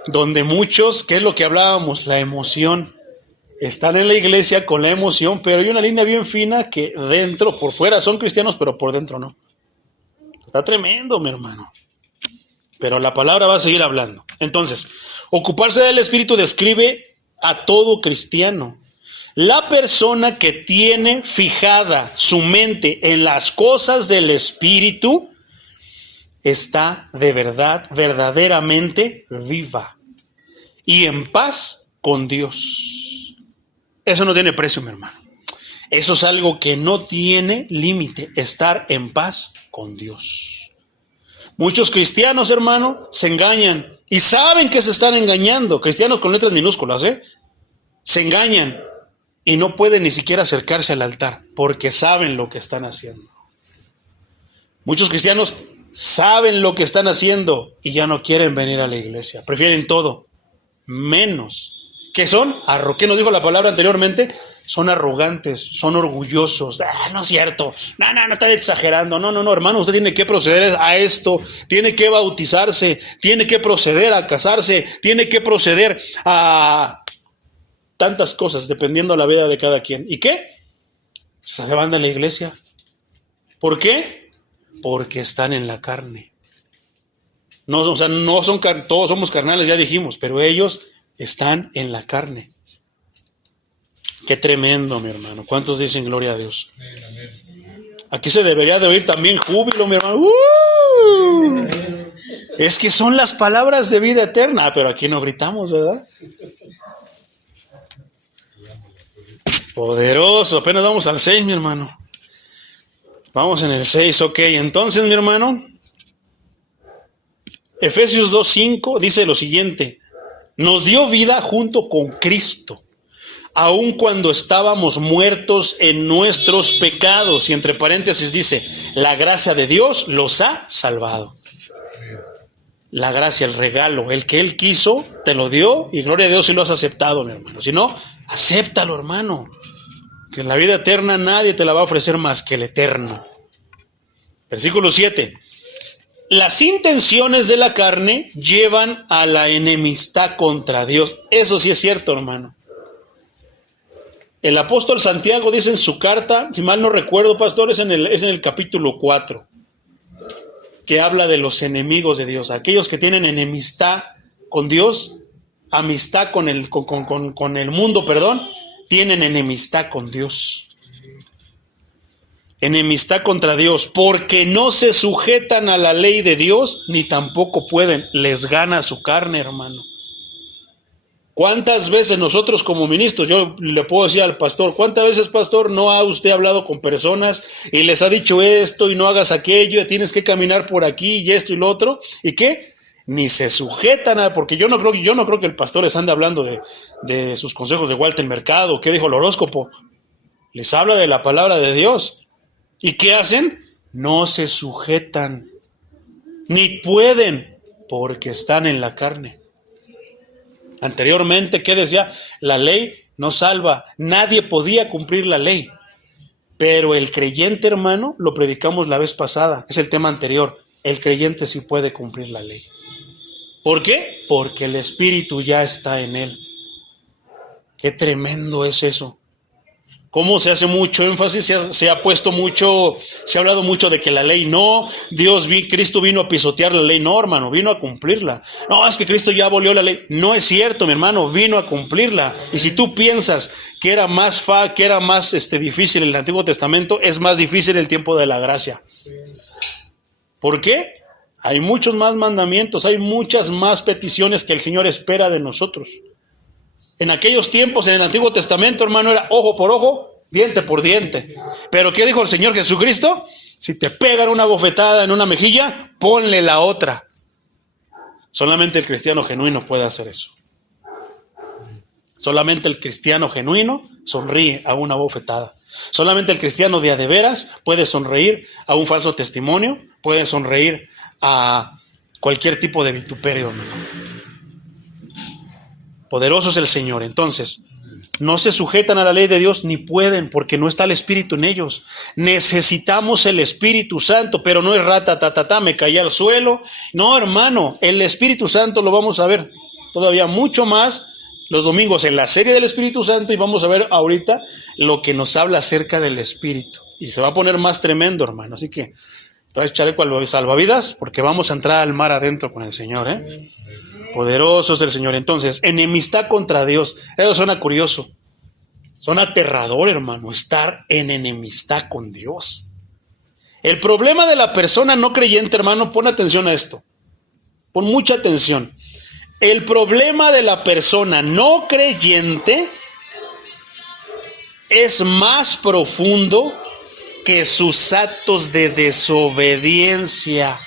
donde muchos, ¿qué es lo que hablábamos? La emoción. Están en la iglesia con la emoción, pero hay una línea bien fina que dentro, por fuera son cristianos, pero por dentro no. Está tremendo, mi hermano. Pero la palabra va a seguir hablando. Entonces, ocuparse del Espíritu describe a todo cristiano. La persona que tiene fijada su mente en las cosas del Espíritu está de verdad, verdaderamente viva y en paz con Dios. Eso no tiene precio, mi hermano. Eso es algo que no tiene límite, estar en paz con Dios. Muchos cristianos, hermano, se engañan y saben que se están engañando. Cristianos con letras minúsculas, se engañan y no pueden ni siquiera acercarse al altar porque saben lo que están haciendo. Muchos cristianos saben lo que están haciendo y ya no quieren venir a la iglesia. Prefieren todo, menos. ¿Qué son? ¿Qué nos dijo la palabra anteriormente? Son arrogantes, son orgullosos. No es cierto. No está exagerando. No, hermano, usted tiene que proceder a esto. Tiene que bautizarse. Tiene que proceder a casarse. Tiene que proceder a tantas cosas, dependiendo de la vida de cada quien. ¿Y qué? Se van de la iglesia. ¿Por qué? Porque están en la carne. No son todos somos carnales, ya dijimos, pero ellos están en la carne. Qué tremendo, mi hermano. ¿Cuántos dicen gloria a Dios? Aquí se debería de oír también júbilo, mi hermano. Es que son las palabras de vida eterna, pero aquí no gritamos, ¿verdad? Poderoso. Apenas vamos al 6, mi hermano. Vamos en el 6, ok. Entonces, mi hermano, Efesios 2:5 dice lo siguiente: nos dio vida junto con Cristo, aun cuando estábamos muertos en nuestros pecados. Y entre paréntesis dice, la gracia de Dios los ha salvado. La gracia, el regalo, el que Él quiso, te lo dio, y gloria a Dios si lo has aceptado, mi hermano. Si no, acéptalo, hermano. Que en la vida eterna nadie te la va a ofrecer más que el eterno. Versículo 7. las intenciones de la carne llevan a la enemistad contra Dios. Eso sí es cierto, hermano. El apóstol Santiago dice en su carta, si mal no recuerdo, pastor, es en el capítulo 4, que habla de los enemigos de Dios, aquellos que tienen enemistad con Dios, amistad con el mundo, tienen enemistad con Dios. Enemistad contra Dios, porque no se sujetan a la ley de Dios, ni tampoco pueden. Les gana su carne, hermano. ¿Cuántas veces nosotros como ministros, yo le puedo decir al pastor, cuántas veces, pastor, no ha usted hablado con personas y les ha dicho esto y no hagas aquello, tienes que caminar por aquí y esto y lo otro? ¿Y qué? Ni se sujetan a, porque yo no creo que el pastor les ande hablando de sus consejos de Walter Mercado, ¿qué dijo el horóscopo? Les habla de la palabra de Dios. ¿Y qué hacen? No se sujetan, ni pueden, porque están en la carne. Anteriormente, ¿qué decía? La ley no salva, nadie podía cumplir la ley. Pero el creyente, hermano, lo predicamos la vez pasada, es el tema anterior, el creyente sí puede cumplir la ley. ¿Por qué? Porque el Espíritu ya está en él. Qué tremendo es eso. Cómo se hace mucho énfasis, se ha puesto mucho, se ha hablado mucho de que la ley no, Cristo vino a pisotear la ley, no, hermano, vino a cumplirla. No, es que Cristo ya abolió la ley. No es cierto, mi hermano, vino a cumplirla. Y si tú piensas que era más difícil el Antiguo Testamento, es más difícil el tiempo de la gracia. ¿Por qué? Hay muchos más mandamientos, hay muchas más peticiones que el Señor espera de nosotros. En aquellos tiempos, en el Antiguo Testamento, hermano, era ojo por ojo, diente por diente. Pero ¿qué dijo el Señor Jesucristo? Si te pegan una bofetada en una mejilla, ponle la otra. Solamente el cristiano genuino puede hacer eso. Solamente el cristiano genuino sonríe a una bofetada. Solamente el cristiano de a de veras puede sonreír a un falso testimonio, puede sonreír a cualquier tipo de vituperio, hermano. Poderoso es el Señor. Entonces, no se sujetan a la ley de Dios ni pueden, porque no está el Espíritu en ellos. Necesitamos el Espíritu Santo, pero no es me caí al suelo. No, hermano, el Espíritu Santo lo vamos a ver todavía mucho más los domingos en la serie del Espíritu Santo, y vamos a ver ahorita lo que nos habla acerca del Espíritu. Y se va a poner más tremendo, hermano. Así que traes chaleco al salvavidas, porque vamos a entrar al mar adentro con el Señor, ¿eh? Poderoso es el Señor. Entonces, enemistad contra Dios. Eso suena curioso. Suena aterrador, hermano, estar en enemistad con Dios. El problema de la persona no creyente, hermano, pon atención a esto. Pon mucha atención. El problema de la persona no creyente es más profundo que sus actos de desobediencia.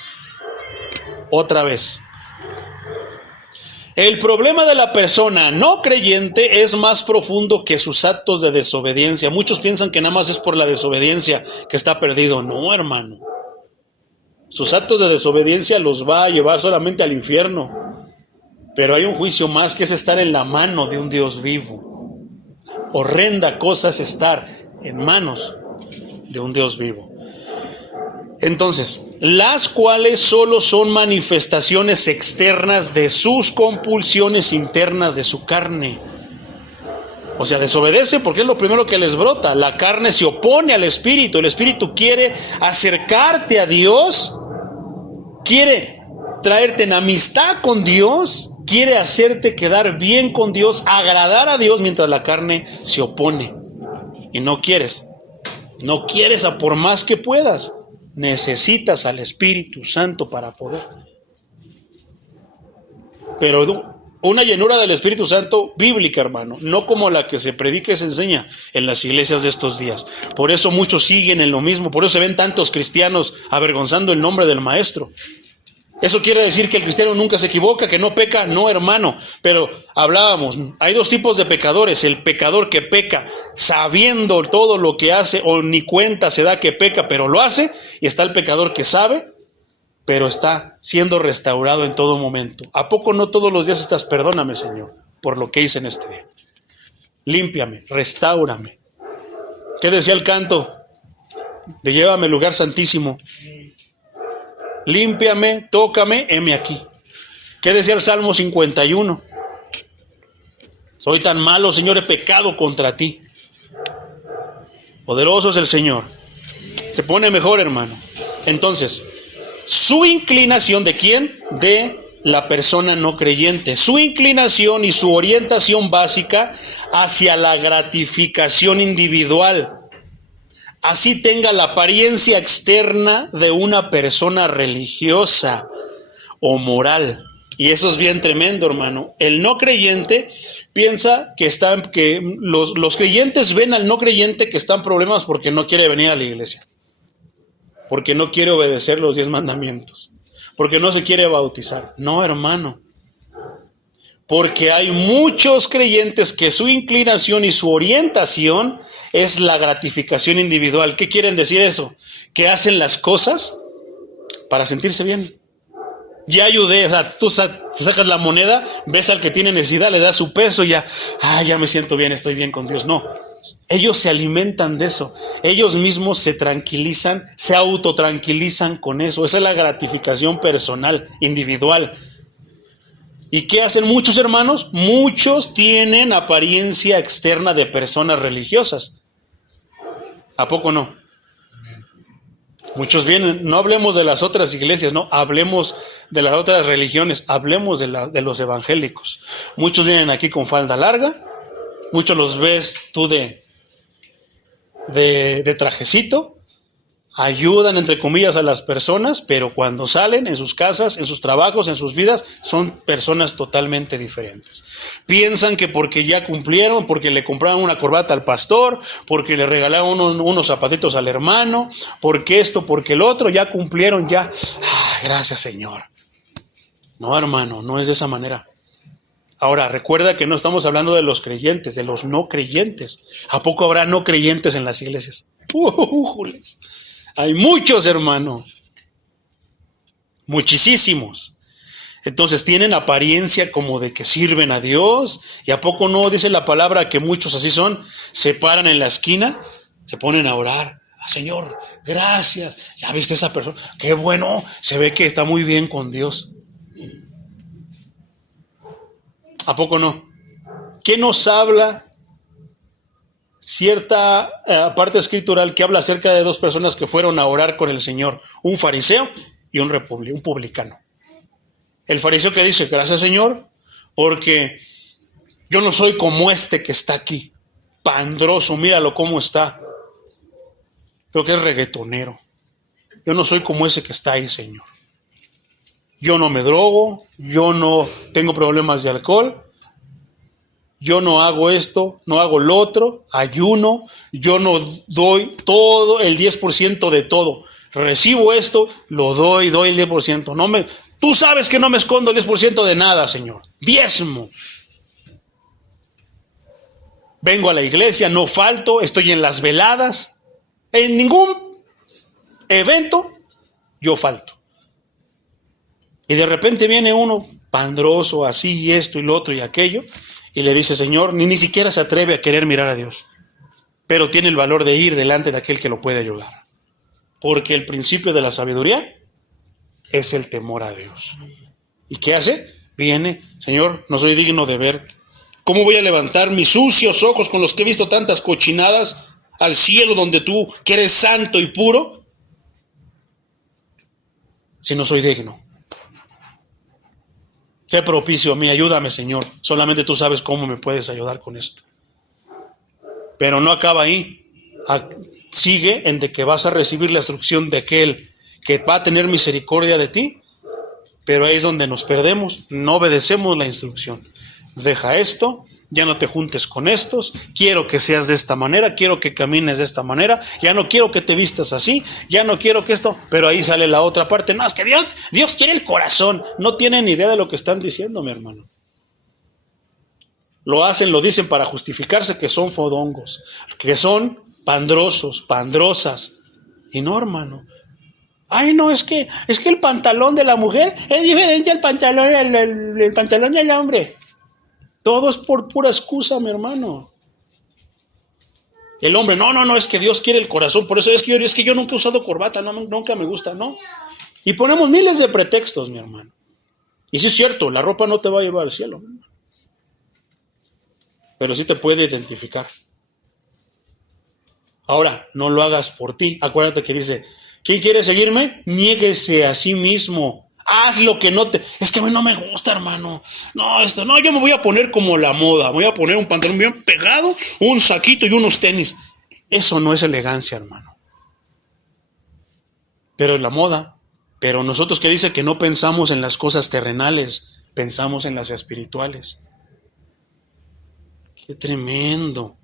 Otra vez. El problema de la persona no creyente es más profundo que sus actos de desobediencia. Muchos piensan que nada más es por la desobediencia que está perdido. No, hermano. Sus actos de desobediencia los va a llevar solamente al infierno. Pero hay un juicio más, que es estar en la mano de un Dios vivo. Horrenda cosa es estar en manos de un Dios vivo. Entonces, las cuales solo son manifestaciones externas de sus compulsiones internas de su carne. O sea, desobedece porque es lo primero que les brota. La carne se opone al Espíritu. El Espíritu quiere acercarte a Dios, quiere traerte en amistad con Dios, quiere hacerte quedar bien con Dios, agradar a Dios, mientras la carne se opone. Y no quieres a por más que puedas. Necesitas al Espíritu Santo para poder. Pero una llenura del Espíritu Santo bíblica, hermano, no como la que se predica y se enseña en las iglesias de estos días. Por eso muchos siguen en lo mismo, por eso se ven tantos cristianos avergonzando el nombre del Maestro. ¿Eso quiere decir que el cristiano nunca se equivoca, que no peca? No, hermano, pero hablábamos, hay dos tipos de pecadores: el pecador que peca sabiendo todo lo que hace, o ni cuenta se da que peca, pero lo hace, y está el pecador que sabe, pero está siendo restaurado en todo momento. ¿A poco no todos los días estás: perdóname, Señor, por lo que hice en este día? Límpiame, restáurame. ¿Qué decía el canto de Llévame al lugar santísimo? límpiame, tócame, heme aquí. ¿Qué decía el Salmo 51? Soy tan malo, Señor, he pecado contra ti. Poderoso es el Señor. Se pone mejor, hermano. Entonces, su inclinación, ¿de quién? De la persona no creyente. Su inclinación y su orientación básica hacia la gratificación individual. Así tenga la apariencia externa de una persona religiosa o moral. Y eso es bien tremendo, hermano. El no creyente piensa que los creyentes ven al no creyente que está en problemas porque no quiere venir a la iglesia, porque no quiere obedecer los 10 mandamientos, porque no se quiere bautizar. No, hermano. Porque hay muchos creyentes que su inclinación y su orientación es la gratificación individual. ¿Qué quieren decir eso? Que hacen las cosas para sentirse bien. Ya ayudé, o sea, tú sacas la moneda, ves al que tiene necesidad, le das su peso y ya, ya me siento bien, estoy bien con Dios. No, ellos se alimentan de eso. Ellos mismos se tranquilizan, se autotranquilizan con eso. Esa es la gratificación personal, individual. ¿Y qué hacen muchos hermanos? Muchos tienen apariencia externa de personas religiosas. ¿A poco no? Muchos vienen, no hablemos de las otras iglesias, no, hablemos de las otras religiones, hablemos de los evangélicos. Muchos vienen aquí con falda larga, muchos los ves tú de trajecito, ayudan entre comillas a las personas, pero cuando salen en sus casas, en sus trabajos, en sus vidas, son personas totalmente diferentes. Piensan que porque ya cumplieron, porque le compraron una corbata al pastor, porque le regalaron unos zapatitos al hermano, porque esto, porque el otro, ya cumplieron, ya. Gracias, Señor. No, hermano, no es de esa manera. Ahora, recuerda que no estamos hablando de los creyentes, de los no creyentes. ¿A poco habrá no creyentes en las iglesias? Hay muchos, hermano. Muchísimos. Entonces tienen apariencia como de que sirven a Dios. ¿Y a poco no dice la palabra que muchos así son? Se paran en la esquina, se ponen a orar. Señor, gracias. ¿Ya viste esa persona? Qué bueno. Se ve que está muy bien con Dios. ¿A poco no? ¿Qué nos habla? Cierta parte escritural que habla acerca de dos personas que fueron a orar con el Señor, un fariseo y un publicano. El fariseo que dice, gracias Señor, porque yo no soy como este que está aquí, pandroso, míralo cómo está. Creo que es reggaetonero. Yo no soy como ese que está ahí, Señor. Yo no me drogo, yo no tengo problemas de alcohol. Yo no hago esto, no hago lo otro, ayuno, yo no doy todo, el 10% de todo. Recibo esto, lo doy el 10%. Tú sabes que no me escondo el 10% de nada, Señor. Diezmo. Vengo a la iglesia, no falto, estoy en las veladas. En ningún evento yo falto. Y de repente viene uno pandroso, así y esto y lo otro y aquello. Y le dice, Señor, ni siquiera se atreve a querer mirar a Dios, pero tiene el valor de ir delante de aquel que lo puede ayudar. Porque el principio de la sabiduría es el temor a Dios. ¿Y qué hace? Viene, Señor, no soy digno de verte. ¿Cómo voy a levantar mis sucios ojos con los que he visto tantas cochinadas al cielo donde tú, que eres santo y puro, si no soy digno? Sé propicio a mí, ayúdame, Señor. Solamente tú sabes cómo me puedes ayudar con esto. Pero no acaba ahí. Sigue en de que vas a recibir la instrucción de aquel que va a tener misericordia de ti. Pero ahí es donde nos perdemos. No obedecemos la instrucción. Deja esto, ya no te juntes con estos. Quiero que seas de esta manera, quiero que camines de esta manera. Ya no quiero que te vistas así, ya no quiero que esto. Pero ahí sale la otra parte. No, es que Dios quiere el corazón. No tienen idea de lo que están diciendo, mi hermano. Lo dicen para justificarse que son fodongos, que son pandrosos, pandrosas. Y no, hermano. Ay, no, es que el pantalón de la mujer es diferente al pantalón, el pantalón del hombre. Todo es por pura excusa, mi hermano. El hombre, no, es que Dios quiere el corazón. Por eso es que yo nunca he usado corbata, no, nunca me gusta, ¿no? Y ponemos miles de pretextos, mi hermano. Y sí es cierto, la ropa no te va a llevar al cielo, ¿no? Pero sí te puede identificar. Ahora, no lo hagas por ti. Acuérdate que dice, ¿quién quiere seguirme? Niéguese a sí mismo. Haz lo que no te... Es que a mí no me gusta, hermano. No, yo me voy a poner como la moda. Voy a poner un pantalón bien pegado, un saquito y unos tenis. Eso no es elegancia, hermano. Pero es la moda. Pero nosotros que dice que no pensamos en las cosas terrenales, pensamos en las espirituales. Qué tremendo.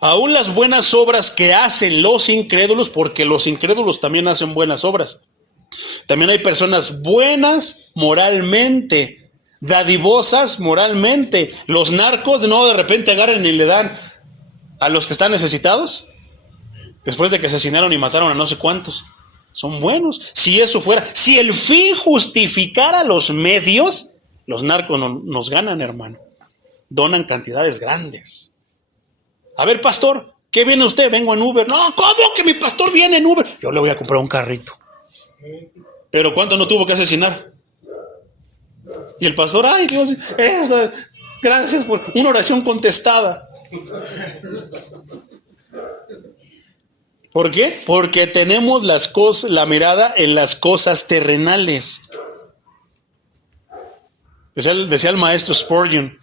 Aún las buenas obras que hacen los incrédulos, porque los incrédulos también hacen buenas obras. También hay personas buenas moralmente, dadivosas moralmente. Los narcos no de repente agarran y le dan a los que están necesitados, después de que asesinaron y mataron a no sé cuántos. Son buenos. Si eso fuera, si el fin justificara los medios, los narcos nos ganan, hermano. Donan cantidades grandes. A ver, pastor, ¿qué viene usted? Vengo en Uber. No, ¿cómo que mi pastor viene en Uber? Yo le voy a comprar un carrito. Pero ¿cuánto no tuvo que asesinar? Y el pastor, ay Dios, gracias por una oración contestada. ¿Por qué? Porque tenemos la mirada en las cosas terrenales. Decía el maestro Spurgeon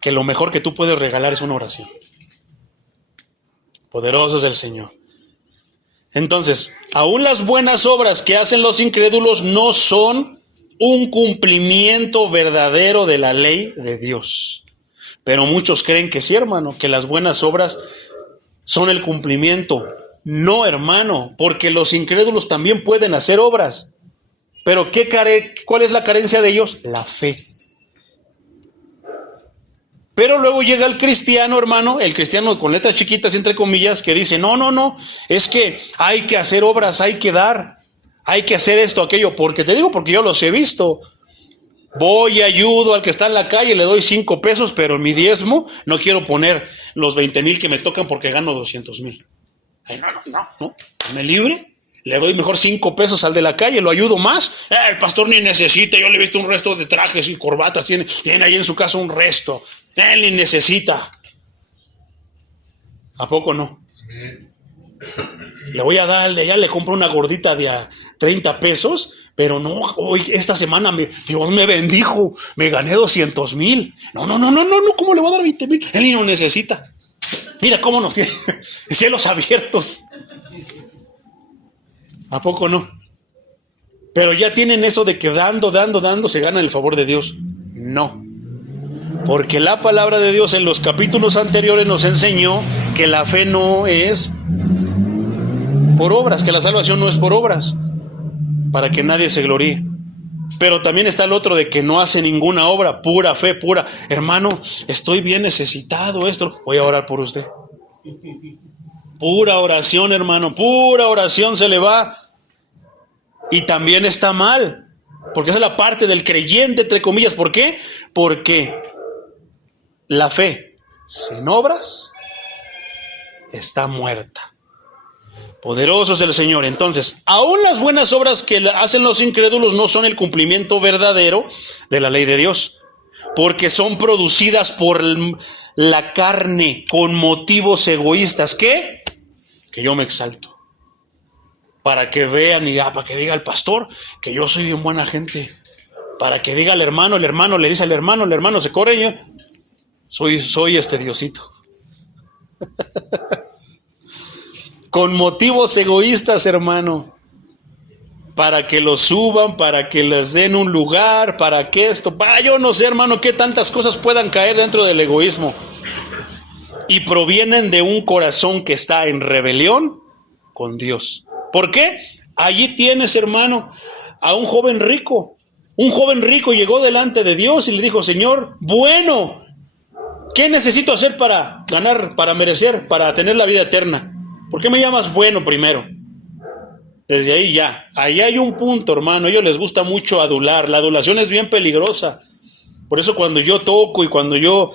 que lo mejor que tú puedes regalar es una oración. Poderoso es el Señor. Entonces, aún las buenas obras que hacen los incrédulos no son un cumplimiento verdadero de la ley de Dios. Pero muchos creen que sí, hermano, que las buenas obras son el cumplimiento. No, hermano, porque los incrédulos también pueden hacer obras. Pero ¿cuál es la carencia de ellos? La fe. Pero luego llega el cristiano, hermano, el cristiano con letras chiquitas, entre comillas, que dice, no, es que hay que hacer obras, hay que dar, hay que hacer esto, aquello, porque yo los he visto. Voy y ayudo al que está en la calle, le doy 5 pesos, pero en mi diezmo no quiero poner los 20,000 que me tocan porque gano 200,000. Ay, no, me libre, le doy mejor 5 pesos al de la calle, lo ayudo más. El pastor ni necesita, yo le he visto un resto de trajes y corbatas, tiene ahí en su casa un resto. Él ni necesita. ¿A poco no? Le voy a dar al de allá, le compro una gordita de a 30 pesos, pero no, hoy, esta semana Dios me bendijo, me gané 200,000. No, ¿cómo le voy a dar 20,000? Él ni no necesita. Mira cómo nos tiene cielos abiertos. ¿A poco no? Pero ya tienen eso de que dando, se gana el favor de Dios. No. Porque la palabra de Dios en los capítulos anteriores nos enseñó que la fe no es por obras, que la salvación no es por obras, para que nadie se gloríe. Pero también está el otro de que no hace ninguna obra, pura fe, pura. Hermano, estoy bien necesitado esto, voy a orar por usted. Pura oración, hermano, pura oración se le va. Y también está mal, porque esa es la parte del creyente, entre comillas. ¿Por qué? Porque la fe sin obras está muerta. Poderoso es el Señor. Entonces, aún las buenas obras que hacen los incrédulos no son el cumplimiento verdadero de la ley de Dios, porque son producidas por la carne con motivos egoístas. ¿Qué? Que yo me exalto. Para que vean y para que diga el pastor que yo soy bien buena gente. Para que diga el hermano le dice al hermano, el hermano se corre y yo soy este Diosito. Con motivos egoístas, hermano. Para que los suban, para que les den un lugar, para que esto, yo no sé, hermano, qué tantas cosas puedan caer dentro del egoísmo. Y provienen de un corazón que está en rebelión con Dios. ¿Por qué? Allí tienes, hermano, a un joven rico. Un joven rico llegó delante de Dios y le dijo, Señor, bueno, ¿qué necesito hacer para ganar, para merecer, para tener la vida eterna? ¿Por qué me llamas bueno primero? Desde ahí ya. Ahí hay un punto, hermano. A ellos les gusta mucho adular. La adulación es bien peligrosa. Por eso cuando yo toco y cuando yo...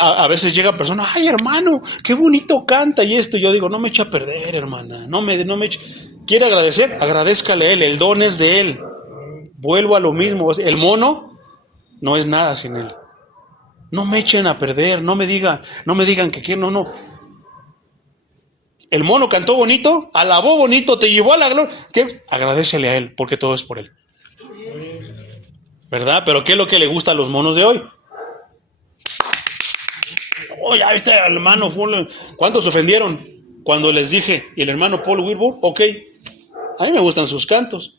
a veces llegan personas, ay, hermano, qué bonito canta y esto. Yo digo, no me eche a perder, hermana. No me eche... ¿Quiere agradecer? Agradézcale a Él, el don es de Él. Vuelvo a lo mismo, el mono no es nada sin Él. No me echen a perder, no me digan que quiero, no. El mono cantó bonito, alabó bonito, te llevó a la gloria. ¿Qué? Agradécele a Él, porque todo es por Él. ¿Verdad? Pero ¿qué es lo que le gusta a los monos de hoy? Oye, ahí está el hermano. ¿Cuántos se ofendieron cuando les dije? Y el hermano Paul Wilbur, ok, a mí me gustan sus cantos.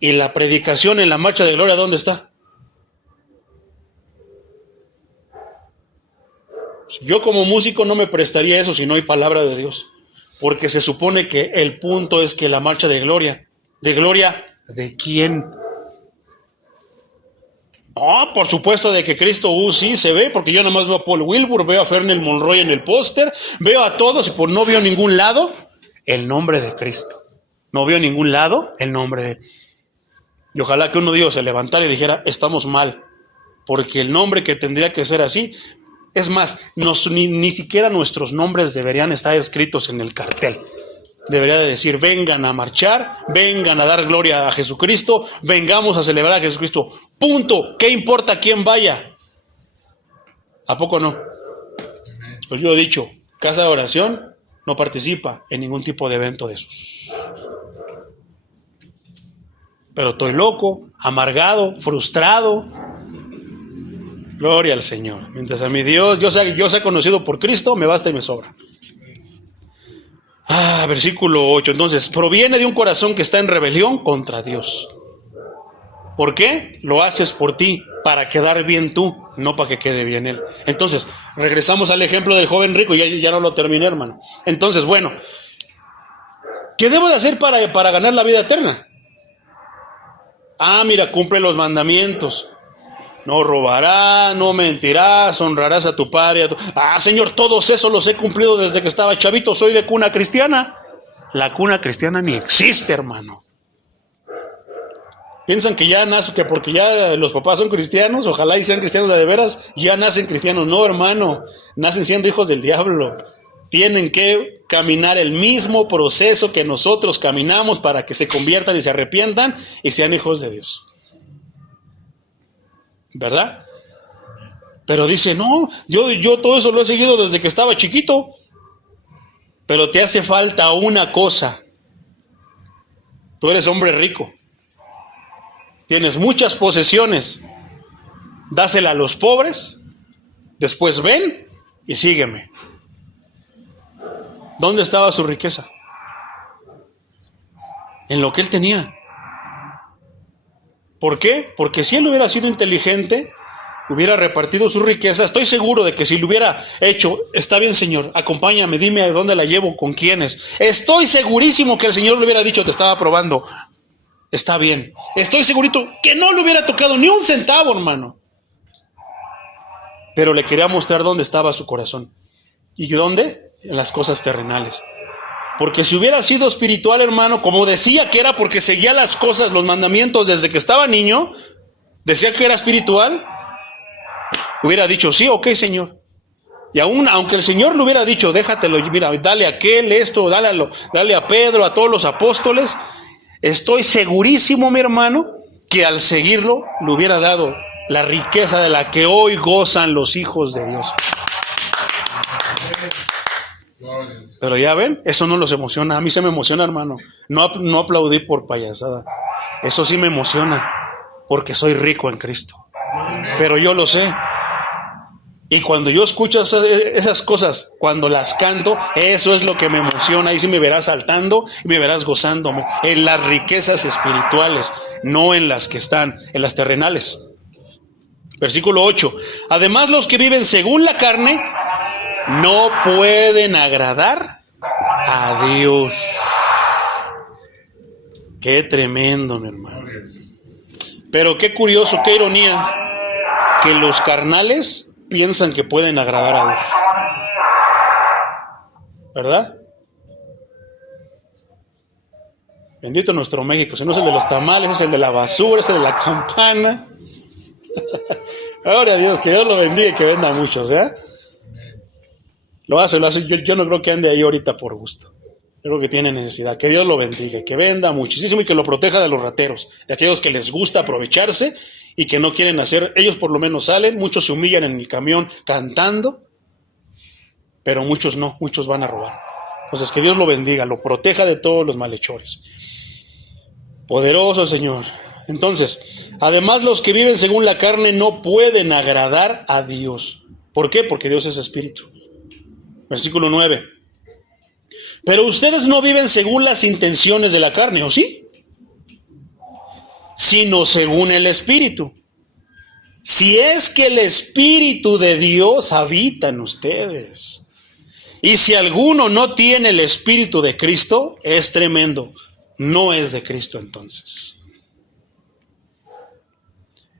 ¿Y la predicación en la marcha de gloria dónde está? Yo como músico no me prestaría eso si no hay palabra de Dios. Porque se supone que el punto es que la marcha de gloria ¿de quién? Por supuesto de que Cristo sí se ve, porque yo nada más veo a Paul Wilbur, veo a Fernel Monroy en el póster, veo a todos y por no veo ningún lado el nombre de Cristo. No veo ningún lado el nombre de Él. Y ojalá que uno de ellos se levantara y dijera, estamos mal, porque el nombre que tendría que ser así, es más, ni siquiera nuestros nombres deberían estar escritos en el cartel. Debería de decir, vengan a marchar, vengan a dar gloria a Jesucristo, vengamos a celebrar a Jesucristo. Punto. ¿Qué importa quién vaya? ¿A poco no? Pues yo he dicho, casa de oración no participa en ningún tipo de evento de esos. Pero estoy loco, amargado, frustrado. Gloria al Señor. Mientras a mi Dios, yo sea conocido por Cristo, me basta y me sobra. Versículo 8. Entonces, proviene de un corazón que está en rebelión contra Dios. ¿Por qué? Lo haces por ti, para quedar bien tú, no para que quede bien Él. Entonces, regresamos al ejemplo del joven rico, ya no lo terminé, hermano. Entonces, bueno, ¿qué debo de hacer para ganar la vida eterna? Mira, cumple los mandamientos. No robarás, no mentirás, honrarás a tu padre. Señor, todos esos los he cumplido desde que estaba chavito. Soy de cuna cristiana. La cuna cristiana ni existe, hermano. Piensan que ya nacen, que porque ya los papás son cristianos, ojalá y sean cristianos de veras, ya nacen cristianos. No, hermano, nacen siendo hijos del diablo. Tienen que caminar el mismo proceso que nosotros caminamos para que se conviertan y se arrepientan y sean hijos de Dios. ¿Verdad? Pero dice, no, yo todo eso lo he seguido desde que estaba chiquito. Pero te hace falta una cosa. Tú eres hombre rico. Tienes muchas posesiones. Dásela a los pobres. Después ven y sígueme. ¿Dónde estaba su riqueza? En lo que él tenía. ¿Por qué? Porque si él hubiera sido inteligente, hubiera repartido su riqueza. Estoy seguro de que si lo hubiera hecho, está bien, Señor, acompáñame, dime a dónde la llevo, con quiénes. Estoy segurísimo que el Señor le hubiera dicho, te estaba probando. Está bien. Estoy segurito que no le hubiera tocado ni un centavo, hermano. Pero le quería mostrar dónde estaba su corazón. ¿Y dónde? En las cosas terrenales. Porque si hubiera sido espiritual, hermano, como decía que era porque seguía las cosas, los mandamientos desde que estaba niño, decía que era espiritual, hubiera dicho, sí, ok, Señor. Y aún, aunque el Señor le hubiera dicho, déjatelo, mira, dale a aquel esto, dale a Pedro, a todos los apóstoles, estoy segurísimo, mi hermano, que al seguirlo le hubiera dado la riqueza de la que hoy gozan los hijos de Dios. Pero ya ven, eso no los emociona. A mí se me emociona, hermano. No aplaudí por payasada. Eso sí me emociona, porque soy rico en Cristo. Pero yo lo sé. Y cuando yo escucho esas cosas, cuando las canto, eso es lo que me emociona. Ahí sí me verás saltando y me verás gozándome en las riquezas espirituales, no en las que están, en las terrenales. Versículo 8. Además, los que viven según la carne no pueden agradar a Dios. Qué tremendo, mi hermano. Pero qué curioso, qué ironía, que los carnales piensan que pueden agradar a Dios. ¿Verdad? Bendito nuestro México. Si no es el de los tamales, es el de la basura, es el de la campana. Ahora Dios, que Dios lo bendiga y que venda muchos, ¿eh? Lo hace. Yo no creo que ande ahí ahorita por gusto. Creo que tiene necesidad. Que Dios lo bendiga, que venda muchísimo y que lo proteja de los rateros, de aquellos que les gusta aprovecharse y que no quieren hacer. Ellos por lo menos salen, muchos se humillan en el camión cantando, pero muchos no, muchos van a robar. Entonces que Dios lo bendiga, lo proteja de todos los malhechores. Poderoso Señor. Entonces, además los que viven según la carne no pueden agradar a Dios. ¿Por qué? Porque Dios es espíritu. Versículo 9. Pero ustedes no viven según las intenciones de la carne, ¿o sí? Sino según el Espíritu. Si es que el Espíritu de Dios habita en ustedes. Y si alguno no tiene el Espíritu de Cristo, es tremendo. No es de Cristo entonces.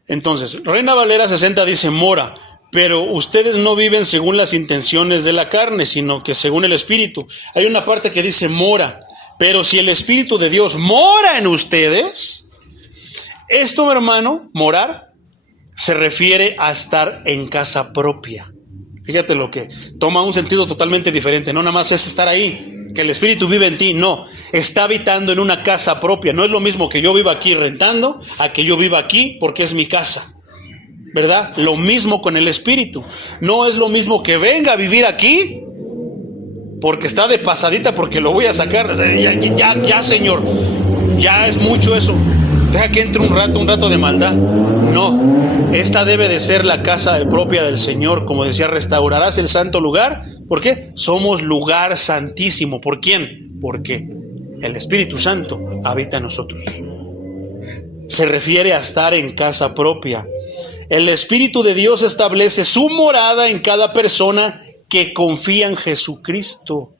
Entonces, Reina Valera 60 dice, mora. Pero ustedes no viven según las intenciones de la carne, sino que según el Espíritu. Hay una parte que dice mora. Pero si el Espíritu de Dios mora en ustedes, esto, hermano, morar, se refiere a estar en casa propia. Fíjate lo que toma un sentido totalmente diferente. No nada más es estar ahí, que el Espíritu vive en ti. No, está habitando en una casa propia. No es lo mismo que yo viva aquí rentando, a que yo viva aquí porque es mi casa. ¿Verdad? Lo mismo con el Espíritu. No es lo mismo que venga a vivir aquí porque está de pasadita, porque lo voy a sacar. Ya, Señor, ya es mucho eso. Deja que entre un rato de maldad. No, esta debe de ser la casa propia del Señor. Como decía, restaurarás el santo lugar. ¿Por qué? Somos lugar santísimo. ¿Por quién? Porque el Espíritu Santo habita en nosotros. Se refiere a estar en casa propia. El Espíritu de Dios establece su morada en cada persona que confía en Jesucristo.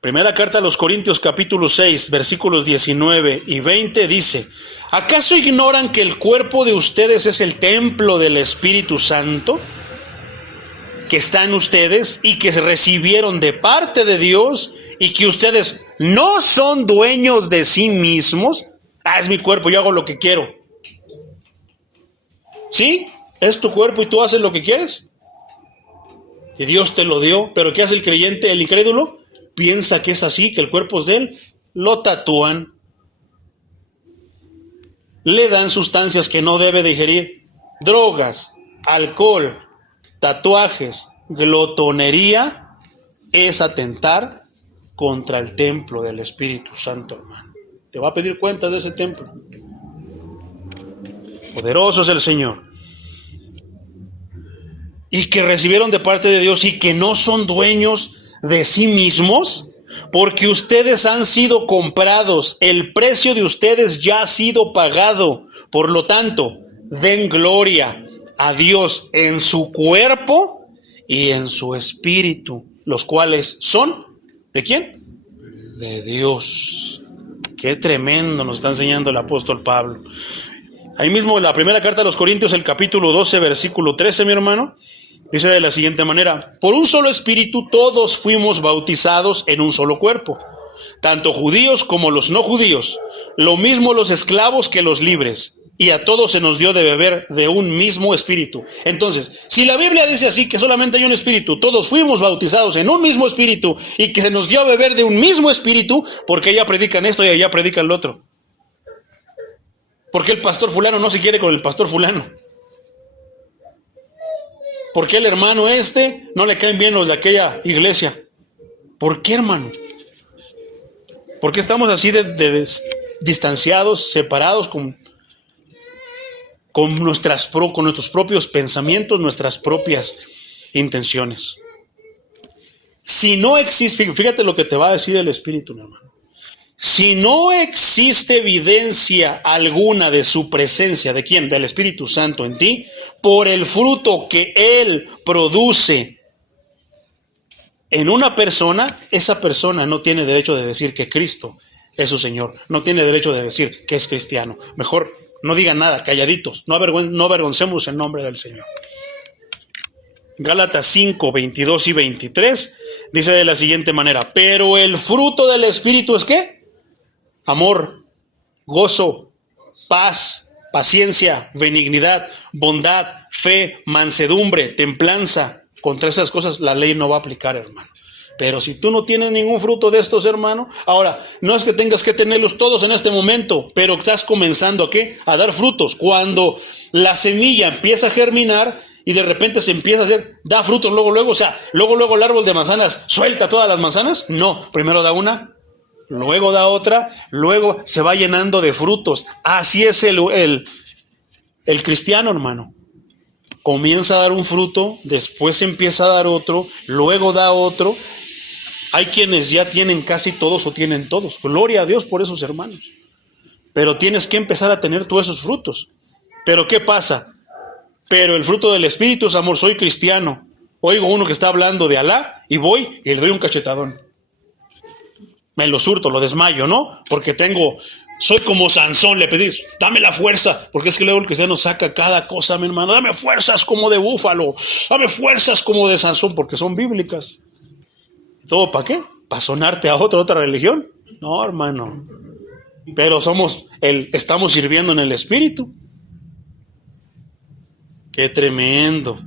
Primera carta a los Corintios capítulo 6, versículos 19 y 20 dice, ¿acaso ignoran que el cuerpo de ustedes es el templo del Espíritu Santo que está en ustedes y que recibieron de parte de Dios y que ustedes no son dueños de sí mismos? Es mi cuerpo, yo hago lo que quiero. ¿Sí? Es tu cuerpo y tú haces lo que quieres. Que Dios te lo dio. Pero ¿qué hace el creyente, el incrédulo? Piensa que es así, que el cuerpo es de él. Lo tatúan. Le dan sustancias que no debe de ingerir. Drogas, alcohol, tatuajes, glotonería. Es atentar contra el templo del Espíritu Santo, hermano. Te va a pedir cuentas de ese templo. Poderoso es el Señor. Y que recibieron de parte de Dios y que no son dueños de sí mismos, porque ustedes han sido comprados. El precio de ustedes ya ha sido pagado. Por lo tanto, den gloria a Dios en su cuerpo y en su espíritu, los cuales son, ¿de quién? De Dios. Qué tremendo nos está enseñando el apóstol Pablo. Ahí mismo en la primera carta a los Corintios, el capítulo 12, versículo 13, mi hermano, dice de la siguiente manera, por un solo espíritu todos fuimos bautizados en un solo cuerpo, tanto judíos como los no judíos, lo mismo los esclavos que los libres, y a todos se nos dio de beber de un mismo espíritu. Entonces, si la Biblia dice así, que solamente hay un espíritu, todos fuimos bautizados en un mismo espíritu, y que se nos dio a beber de un mismo espíritu, porque allá predican esto y allá predican lo otro. ¿Por qué el pastor fulano no se quiere con el pastor fulano? ¿Por qué el hermano no le caen bien los de aquella iglesia? ¿Por qué, hermano? ¿Por qué estamos así de distanciados, separados con nuestros propios pensamientos, nuestras propias intenciones? Si no existe, fíjate lo que te va a decir el Espíritu, mi hermano. Si no existe evidencia alguna de su presencia, ¿de quién? Del Espíritu Santo en ti, por el fruto que Él produce en una persona, esa persona no tiene derecho de decir que Cristo es su Señor, no tiene derecho de decir que es cristiano. Mejor no digan nada, calladitos, no avergoncemos el nombre del Señor. Gálatas 5, 22 y 23 dice de la siguiente manera, pero el fruto del Espíritu es ¿qué? Amor, gozo, paz, paciencia, benignidad, bondad, fe, mansedumbre, templanza. Contra esas cosas la ley no va a aplicar, hermano. Pero si tú no tienes ningún fruto de estos, hermano, ahora, no es que tengas que tenerlos todos en este momento, pero estás comenzando ¿a qué? A dar frutos. Cuando la semilla empieza a germinar y de repente se empieza a hacer, da frutos luego, o sea, luego el árbol de manzanas suelta todas las manzanas. No, primero da una, luego da otra, luego se va llenando de frutos. Así es el cristiano, hermano. Comienza a dar un fruto, después empieza a dar otro, luego da otro. Hay quienes ya tienen casi todos o tienen todos. Gloria a Dios por esos hermanos. Pero tienes que empezar a tener todos esos frutos. ¿Pero qué pasa? Pero el fruto del Espíritu es amor. Soy cristiano. Oigo uno que está hablando de Alá y voy y le doy un cachetadón. Me lo surto, lo desmayo, ¿no? Porque soy como Sansón, le pedí, dame la fuerza, porque es que luego el cristiano saca cada cosa, mi hermano, dame fuerzas como de búfalo, dame fuerzas como de Sansón, porque son bíblicas. ¿Todo para qué? ¿Para sonarte a otra religión? No, hermano. Pero estamos sirviendo en el Espíritu. Qué tremendo.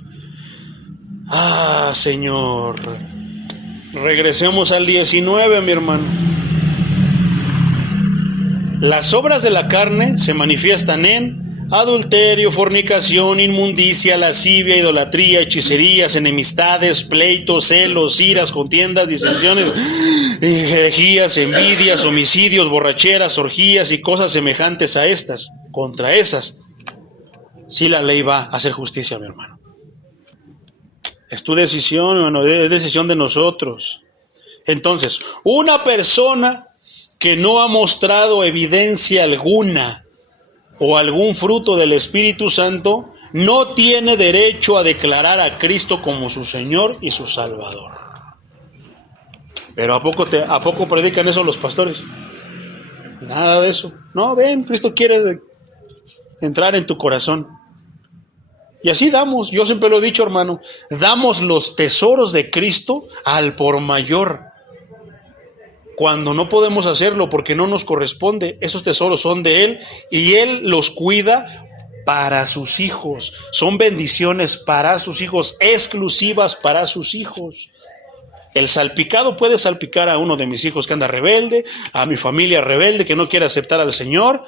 Ah, Señor. Regresemos al 19, mi hermano. Las obras de la carne se manifiestan en adulterio, fornicación, inmundicia, lascivia, idolatría, hechicerías, enemistades, pleitos, celos, iras, contiendas, disensiones, herejías, envidias, homicidios, borracheras, orgías y cosas semejantes a estas. Contra esas, sí la ley va a hacer justicia, mi hermano. Es tu decisión, hermano, es decisión de nosotros. Entonces, una persona que no ha mostrado evidencia alguna o algún fruto del Espíritu Santo, no tiene derecho a declarar a Cristo como su Señor y su Salvador. Pero ¿a poco predican eso los pastores? Nada de eso. No, ven, Cristo quiere entrar en tu corazón. Y así damos, yo siempre lo he dicho, hermano, damos los tesoros de Cristo al por mayor. Cuando no podemos hacerlo porque no nos corresponde, esos tesoros son de Él y Él los cuida para sus hijos. Son bendiciones para sus hijos, exclusivas para sus hijos. El salpicado puede salpicar a uno de mis hijos que anda rebelde, a mi familia rebelde que no quiere aceptar al Señor,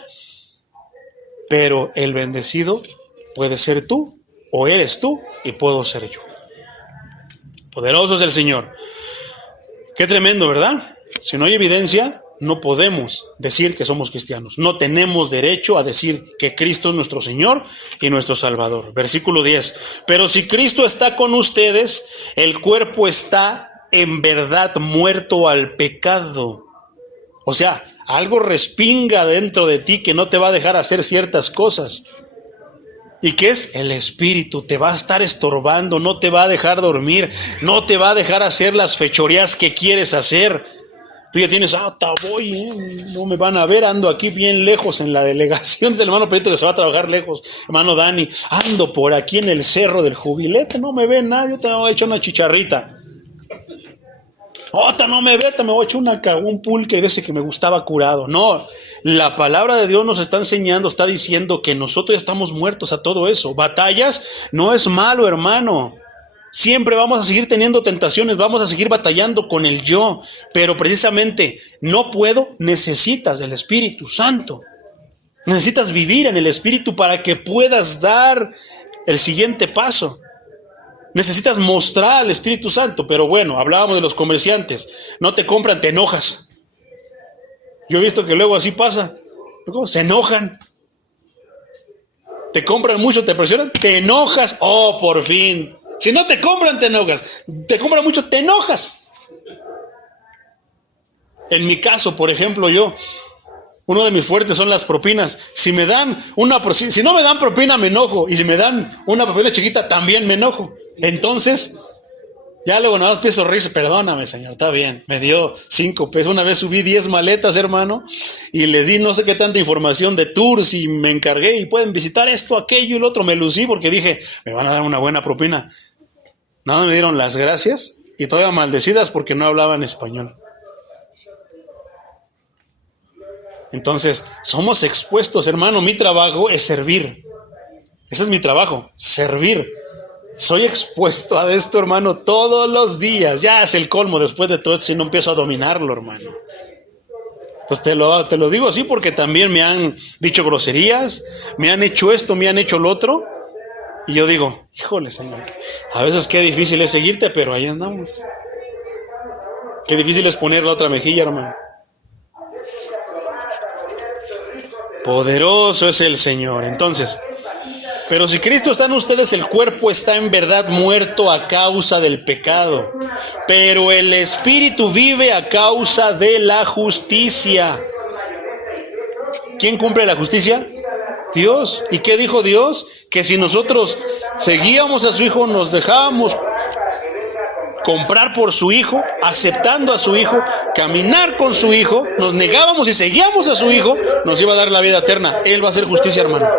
pero el bendecido puede ser tú o eres tú y puedo ser yo. Poderoso es el Señor. Qué tremendo, ¿verdad? Si no hay evidencia, no podemos decir que somos cristianos. No tenemos derecho a decir que Cristo es nuestro Señor y nuestro Salvador. Versículo 10. Pero si Cristo está con ustedes, el cuerpo está en verdad muerto al pecado. O sea, algo respinga dentro de ti que no te va a dejar hacer ciertas cosas. ¿Y qué es? El Espíritu te va a estar estorbando, no te va a dejar dormir, no te va a dejar hacer las fechorías que quieres hacer. Tú ya tienes, voy, no me van a ver, ando aquí bien lejos en la delegación del hermano Pedrito que se va a trabajar lejos, hermano Dani, ando por aquí en el cerro del Jubilete, no me ve nadie, yo te voy a echar una chicharrita. No me ve, me voy a echar un pulque de ese que me gustaba curado. No, la palabra de Dios nos está enseñando, está diciendo que nosotros estamos muertos a todo eso. Batallas no es malo, hermano. Siempre vamos a seguir teniendo tentaciones, vamos a seguir batallando con el yo, pero precisamente no puedo, necesitas del Espíritu Santo. Necesitas vivir en el Espíritu para que puedas dar el siguiente paso. Necesitas mostrar al Espíritu Santo, pero bueno, hablábamos de los comerciantes, no te compran, te enojas. Yo he visto que luego así pasa, se enojan. Te compran mucho, te presionan, te enojas, por fin. Si no te compran, te enojas. Te compran mucho, te enojas. En mi caso, por ejemplo, uno de mis fuertes son las propinas. Si no me dan propina, me enojo. Y si me dan una propina chiquita, también me enojo. Entonces, ya luego nada más empiezo a reírse. Perdóname, señor, está bien. Me dio 5 pesos. Una vez subí 10 maletas, hermano, y les di no sé qué tanta información de tours y me encargué y pueden visitar esto, aquello y lo otro. Me lucí porque dije, me van a dar una buena propina. Nada, me dieron las gracias y todavía maldecidas porque no hablaban español. Entonces, somos expuestos, hermano. Mi trabajo es servir. Ese es mi trabajo, servir. Soy expuesto a esto, hermano, todos los días. Ya es el colmo después de todo esto si no empiezo a dominarlo, hermano. Entonces te lo digo así porque también me han dicho groserías, me han hecho esto, me han hecho lo otro. Y yo digo, híjole, Señor, a veces qué difícil es seguirte, pero ahí andamos. Qué difícil es poner la otra mejilla, hermano. Poderoso es el Señor. Entonces, pero si Cristo está en ustedes, el cuerpo está en verdad muerto a causa del pecado, pero el espíritu vive a causa de la justicia. ¿Quién cumple la justicia? Dios. ¿Y qué dijo Dios? Que si nosotros seguíamos a su Hijo, nos dejábamos comprar por su Hijo, aceptando a su Hijo, caminar con su Hijo, nos negábamos y seguíamos a su Hijo, nos iba a dar la vida eterna. Él va a hacer justicia, hermano.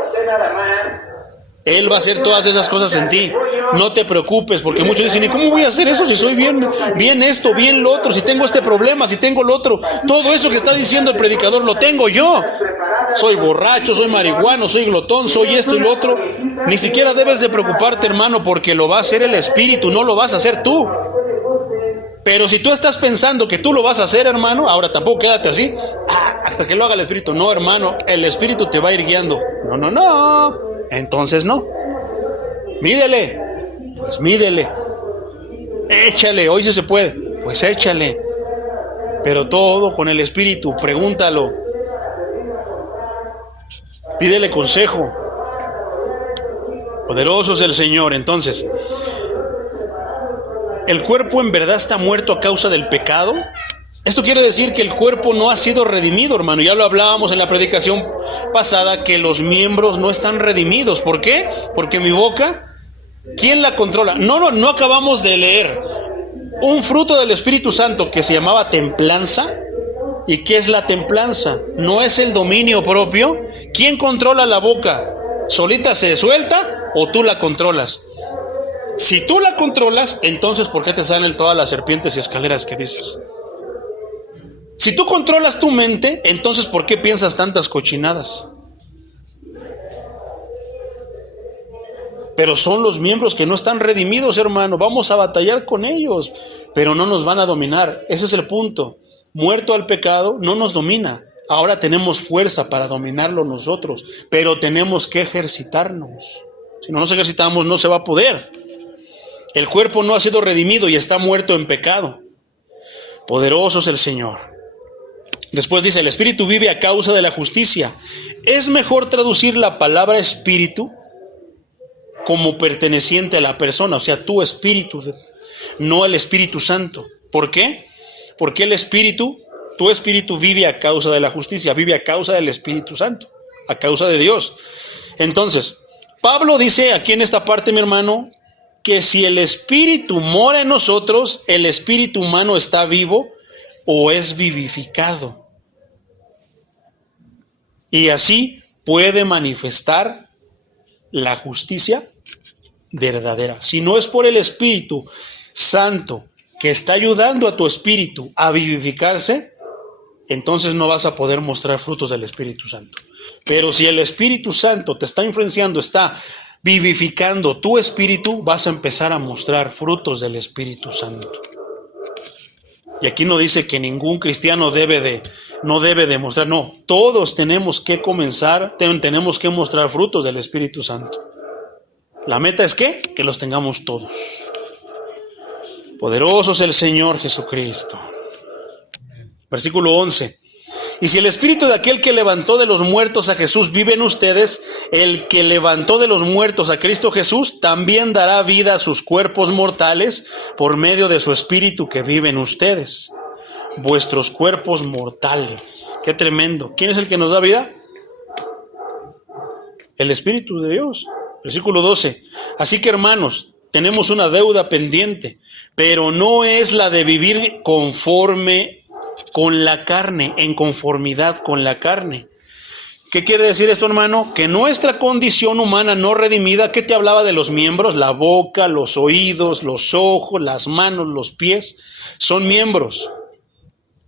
Él va a hacer todas esas cosas en ti. No te preocupes, porque muchos dicen, ¿y cómo voy a hacer eso si soy bien esto, bien lo otro, si tengo este problema, si tengo lo otro? Todo eso que está diciendo el predicador lo tengo yo. Soy borracho, soy marihuano, soy glotón, soy esto y lo otro. Ni siquiera debes de preocuparte, hermano, porque lo va a hacer el Espíritu, no lo vas a hacer tú. Pero si tú estás pensando que tú lo vas a hacer, hermano, ahora tampoco quédate así, hasta que lo haga el Espíritu. No, hermano, el Espíritu te va a ir guiando. No. Entonces no. Mídele. Pues mídele. Échale, hoy sí se puede. Pues échale. Pero todo con el Espíritu, pregúntalo. Pídele consejo. Poderoso es el Señor. Entonces, ¿el cuerpo en verdad está muerto a causa del pecado? Esto quiere decir que el cuerpo no ha sido redimido, hermano. Ya lo hablábamos en la predicación pasada, que los miembros no están redimidos. ¿Por qué? Porque mi boca, ¿quién la controla? No acabamos de leer un fruto del Espíritu Santo que se llamaba templanza. ¿Y qué es la templanza? ¿No es el dominio propio? ¿Quién controla la boca? ¿Solita se suelta o tú la controlas? Si tú la controlas, entonces ¿por qué te salen todas las serpientes y escaleras que dices? Si tú controlas tu mente, entonces ¿por qué piensas tantas cochinadas? Pero son los miembros que no están redimidos, hermano. Vamos a batallar con ellos, pero no nos van a dominar. Ese es el punto. Muerto al pecado, no nos domina. Ahora tenemos fuerza para dominarlo nosotros, pero tenemos que ejercitarnos. Si no nos ejercitamos, no se va a poder. El cuerpo no ha sido redimido y está muerto en pecado. Poderoso es el Señor. Después dice, el espíritu vive a causa de la justicia. Es mejor traducir la palabra espíritu como perteneciente a la persona, o sea, tu espíritu, no el Espíritu Santo. ¿Por qué? Porque el espíritu, tu espíritu vive a causa de la justicia, vive a causa del Espíritu Santo, a causa de Dios. Entonces, Pablo dice aquí en esta parte, mi hermano, que si el espíritu mora en nosotros, el espíritu humano está vivo o es vivificado. Y así puede manifestar la justicia verdadera. Si no es por el Espíritu Santo que está ayudando a tu espíritu a vivificarse, entonces no vas a poder mostrar frutos del Espíritu Santo. Pero si el Espíritu Santo te está influenciando, está vivificando tu espíritu, vas a empezar a mostrar frutos del Espíritu Santo. Y aquí no dice que ningún cristiano no debe demostrar, no, todos tenemos que comenzar, tenemos que mostrar frutos del Espíritu Santo. La meta es que los tengamos todos. Poderoso es el Señor Jesucristo. Versículo 11. Y si el espíritu de aquel que levantó de los muertos a Jesús vive en ustedes, el que levantó de los muertos a Cristo Jesús también dará vida a sus cuerpos mortales por medio de su espíritu que vive en ustedes. Vuestros cuerpos mortales. Qué tremendo. ¿Quién es el que nos da vida? El Espíritu de Dios. Versículo 12. Así que, hermanos, tenemos una deuda pendiente, pero no es la de vivir conforme con la carne, en conformidad con la carne. ¿Qué quiere decir esto, hermano? Que nuestra condición humana no redimida, ¿qué te hablaba de los miembros? La boca, los oídos, los ojos, las manos, los pies, son miembros.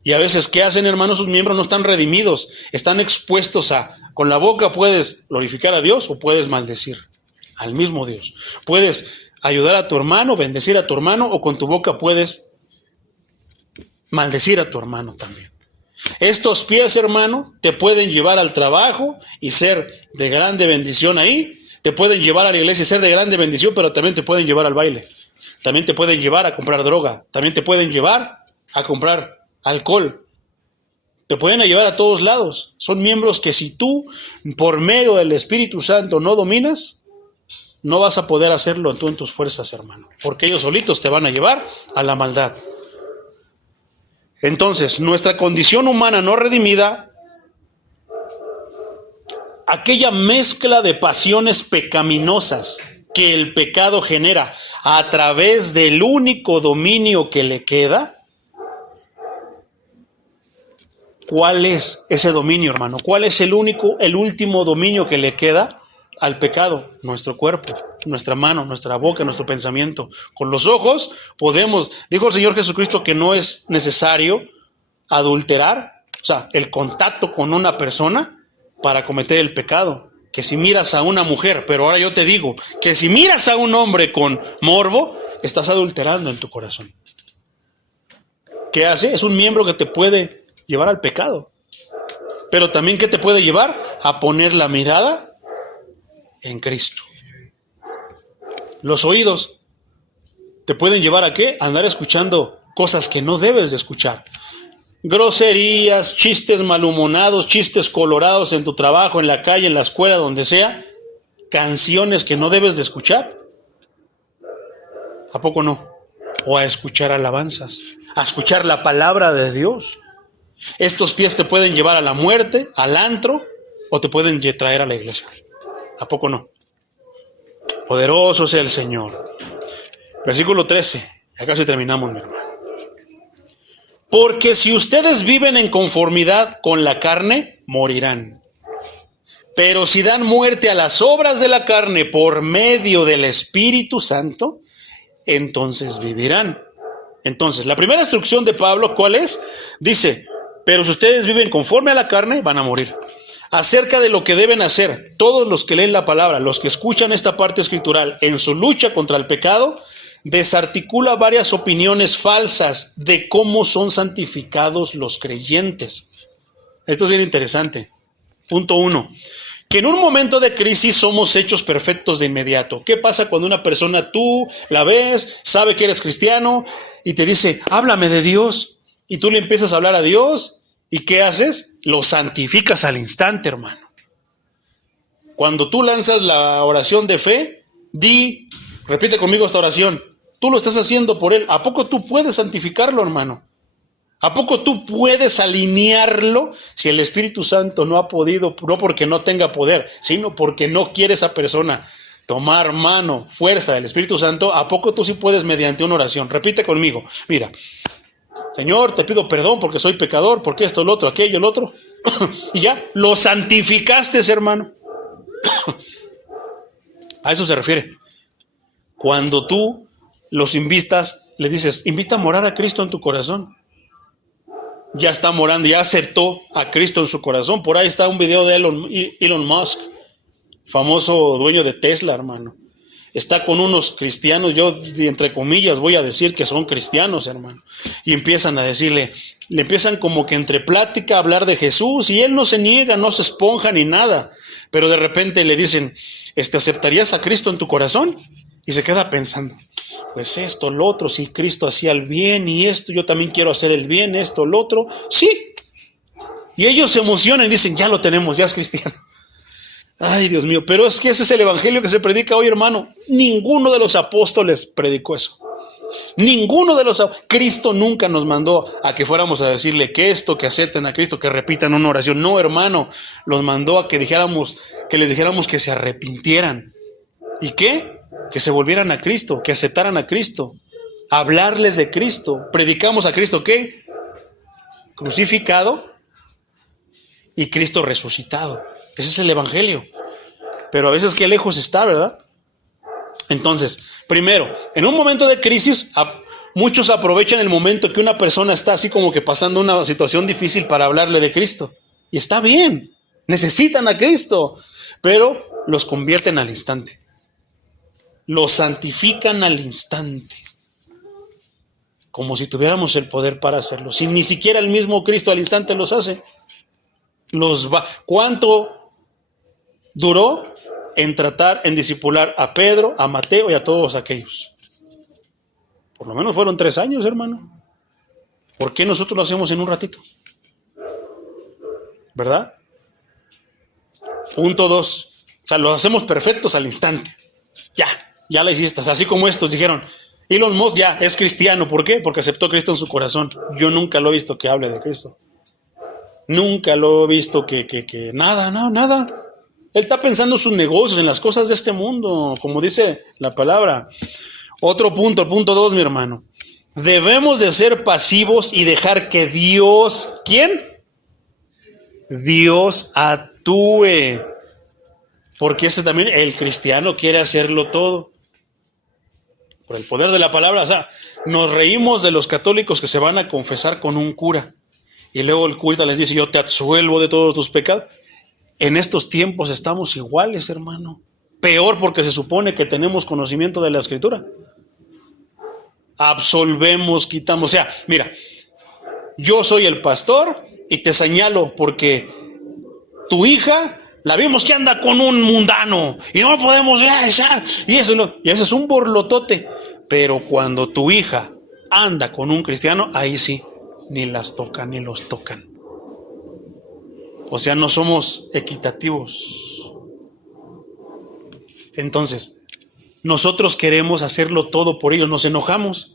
Y a veces, ¿qué hacen, hermanos? Sus miembros no están redimidos, están expuestos con la boca puedes glorificar a Dios o puedes maldecir al mismo Dios. Puedes ayudar a tu hermano, bendecir a tu hermano, o con tu boca puedes maldecir a tu hermano también. Estos pies, hermano, te pueden llevar al trabajo y ser de grande bendición ahí. Te pueden llevar a la iglesia y ser de grande bendición, pero también te pueden llevar al baile. También te pueden llevar a comprar droga. También te pueden llevar a comprar alcohol. Te pueden llevar a todos lados. Son miembros que si tú, por medio del Espíritu Santo, no dominas, no vas a poder hacerlo tú en tus fuerzas, hermano. Porque ellos solitos te van a llevar a la maldad. Entonces, nuestra condición humana no redimida, aquella mezcla de pasiones pecaminosas que el pecado genera a través del único dominio que le queda. ¿Cuál es ese dominio, hermano? ¿Cuál es el último dominio que le queda al pecado? Nuestro cuerpo, nuestra mano, nuestra boca, nuestro pensamiento. Con los ojos podemos, dijo el Señor Jesucristo que no es necesario adulterar, o sea, el contacto con una persona para cometer el pecado. Que si miras a una mujer, pero ahora yo te digo que si miras a un hombre con morbo, estás adulterando en tu corazón. ¿Qué hace? Es un miembro que te puede llevar al pecado, pero también que te puede llevar a poner la mirada en Cristo. Los oídos te pueden llevar a ¿qué? A andar escuchando cosas que no debes de escuchar. Groserías, chistes malhumorados, chistes colorados en tu trabajo, en la calle, en la escuela, donde sea. Canciones que no debes de escuchar. ¿A poco no? O a escuchar alabanzas, a escuchar la palabra de Dios. Estos pies te pueden llevar a la muerte, al antro, o te pueden traer a la iglesia. ¿A poco no? Poderoso sea el Señor. Versículo 13. Ya casi terminamos, mi hermano. Porque si ustedes viven en conformidad con la carne, morirán. Pero si dan muerte a las obras de la carne por medio del Espíritu Santo, entonces vivirán. Entonces, la primera instrucción de Pablo, ¿cuál es? Dice, pero si ustedes viven conforme a la carne, van a morir. Acerca de lo que deben hacer, todos los que leen la palabra, los que escuchan esta parte escritural en su lucha contra el pecado, desarticula varias opiniones falsas de cómo son santificados los creyentes. Esto es bien interesante. Punto 1. Que en un momento de crisis somos hechos perfectos de inmediato. ¿Qué pasa cuando una persona tú la ves, sabe que eres cristiano y te dice, háblame de Dios? Y tú le empiezas a hablar a Dios. ¿Y qué haces? Lo santificas al instante, hermano. Cuando tú lanzas la oración de fe, repite conmigo esta oración. Tú lo estás haciendo por Él. ¿A poco tú puedes santificarlo, hermano? ¿A poco tú puedes alinearlo si el Espíritu Santo no ha podido, no porque no tenga poder, sino porque no quiere esa persona tomar mano, fuerza del Espíritu Santo? ¿A poco tú sí puedes mediante una oración? Repite conmigo. Mira, Señor, te pido perdón porque soy pecador, porque esto, lo otro, aquello, el otro. Y ya, lo santificaste, hermano. A eso se refiere. Cuando tú los invitas, le dices, invita a morar a Cristo en tu corazón. Ya está morando, ya aceptó a Cristo en su corazón. Por ahí está un video de Elon Musk, famoso dueño de Tesla, hermano. Está con unos cristianos, yo entre comillas voy a decir que son cristianos, hermano. Y empiezan a decirle, le empiezan como que entre plática a hablar de Jesús, y él no se niega, no se esponja ni nada. Pero de repente le dicen, ¿aceptarías a Cristo en tu corazón? Y se queda pensando, pues esto, lo otro, si Cristo hacía el bien y esto, yo también quiero hacer el bien, esto, lo otro. Sí. Y ellos se emocionan y dicen, ya lo tenemos, ya es cristiano. Ay, Dios mío, pero es que ese es el evangelio que se predica hoy, hermano. Ninguno de los apóstoles predicó eso. Cristo nunca nos mandó a que fuéramos a decirle que esto, que acepten a Cristo, que repitan una oración. No, hermano, los mandó a que les dijéramos que se arrepintieran. ¿Y qué? Que se volvieran a Cristo, que aceptaran a Cristo, hablarles de Cristo. Predicamos a Cristo, ¿qué? Crucificado y Cristo resucitado. Ese es el evangelio. Pero a veces qué lejos está, ¿verdad? Entonces, primero, en un momento de crisis, muchos aprovechan el momento que una persona está así como que pasando una situación difícil para hablarle de Cristo. Y está bien, necesitan a Cristo, pero los convierten al instante. los santifican al instante. Como si tuviéramos el poder para hacerlo. Si ni siquiera el mismo Cristo al instante los hace. ¿Cuánto duró en tratar, en discipular a Pedro, a Mateo y a todos aquellos? Por lo menos fueron 3 años, hermano. ¿Por qué nosotros lo hacemos en un ratito? ¿Verdad? Punto 2. O sea, los hacemos perfectos al instante. Ya la hiciste. Así como estos dijeron, Elon Musk ya es cristiano. ¿Por qué? Porque aceptó a Cristo en su corazón. Yo nunca lo he visto que hable de Cristo. Nunca lo he visto que nada. Él está pensando en sus negocios, en las cosas de este mundo, como dice la palabra. Otro punto, el punto 2, mi hermano. Debemos de ser pasivos y dejar que Dios, ¿quién? Dios actúe. Porque ese también, el cristiano quiere hacerlo todo. Por el poder de la palabra, o sea, nos reímos de los católicos que se van a confesar con un cura. Y luego el cura les dice, yo te absuelvo de todos tus pecados. En estos tiempos estamos iguales, hermano. Peor porque se supone que tenemos conocimiento de la Escritura. Absolvemos, quitamos. O sea, mira, yo soy el pastor y te señalo porque tu hija la vimos que anda con un mundano y no podemos, y eso es un borlotote. Pero cuando tu hija anda con un cristiano, ahí sí, ni las tocan ni los tocan. O sea, no somos equitativos. Entonces, nosotros queremos hacerlo todo por ellos, nos enojamos.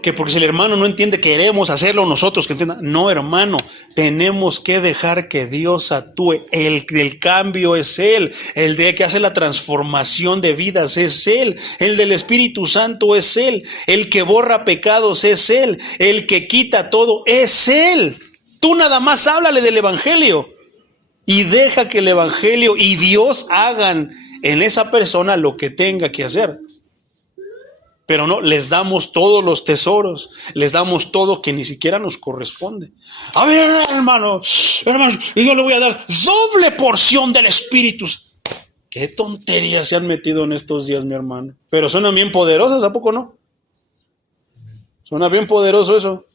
Que porque si el hermano no entiende, queremos hacerlo nosotros que entienda. No, hermano, tenemos que dejar que Dios actúe. El del cambio es Él. El de que hace la transformación de vidas es Él. El del Espíritu Santo es Él. El que borra pecados es Él. El que quita todo es Él. Tú nada más háblale del Evangelio y deja que el Evangelio y Dios hagan en esa persona lo que tenga que hacer. Pero no, les damos todos los tesoros, les damos todo que ni siquiera nos corresponde. A ver, hermanos, y yo le voy a dar doble porción del Espíritu. Qué tonterías se han metido en estos días, mi hermano. Pero suenan bien poderosas, ¿a poco no? Suena bien poderoso eso.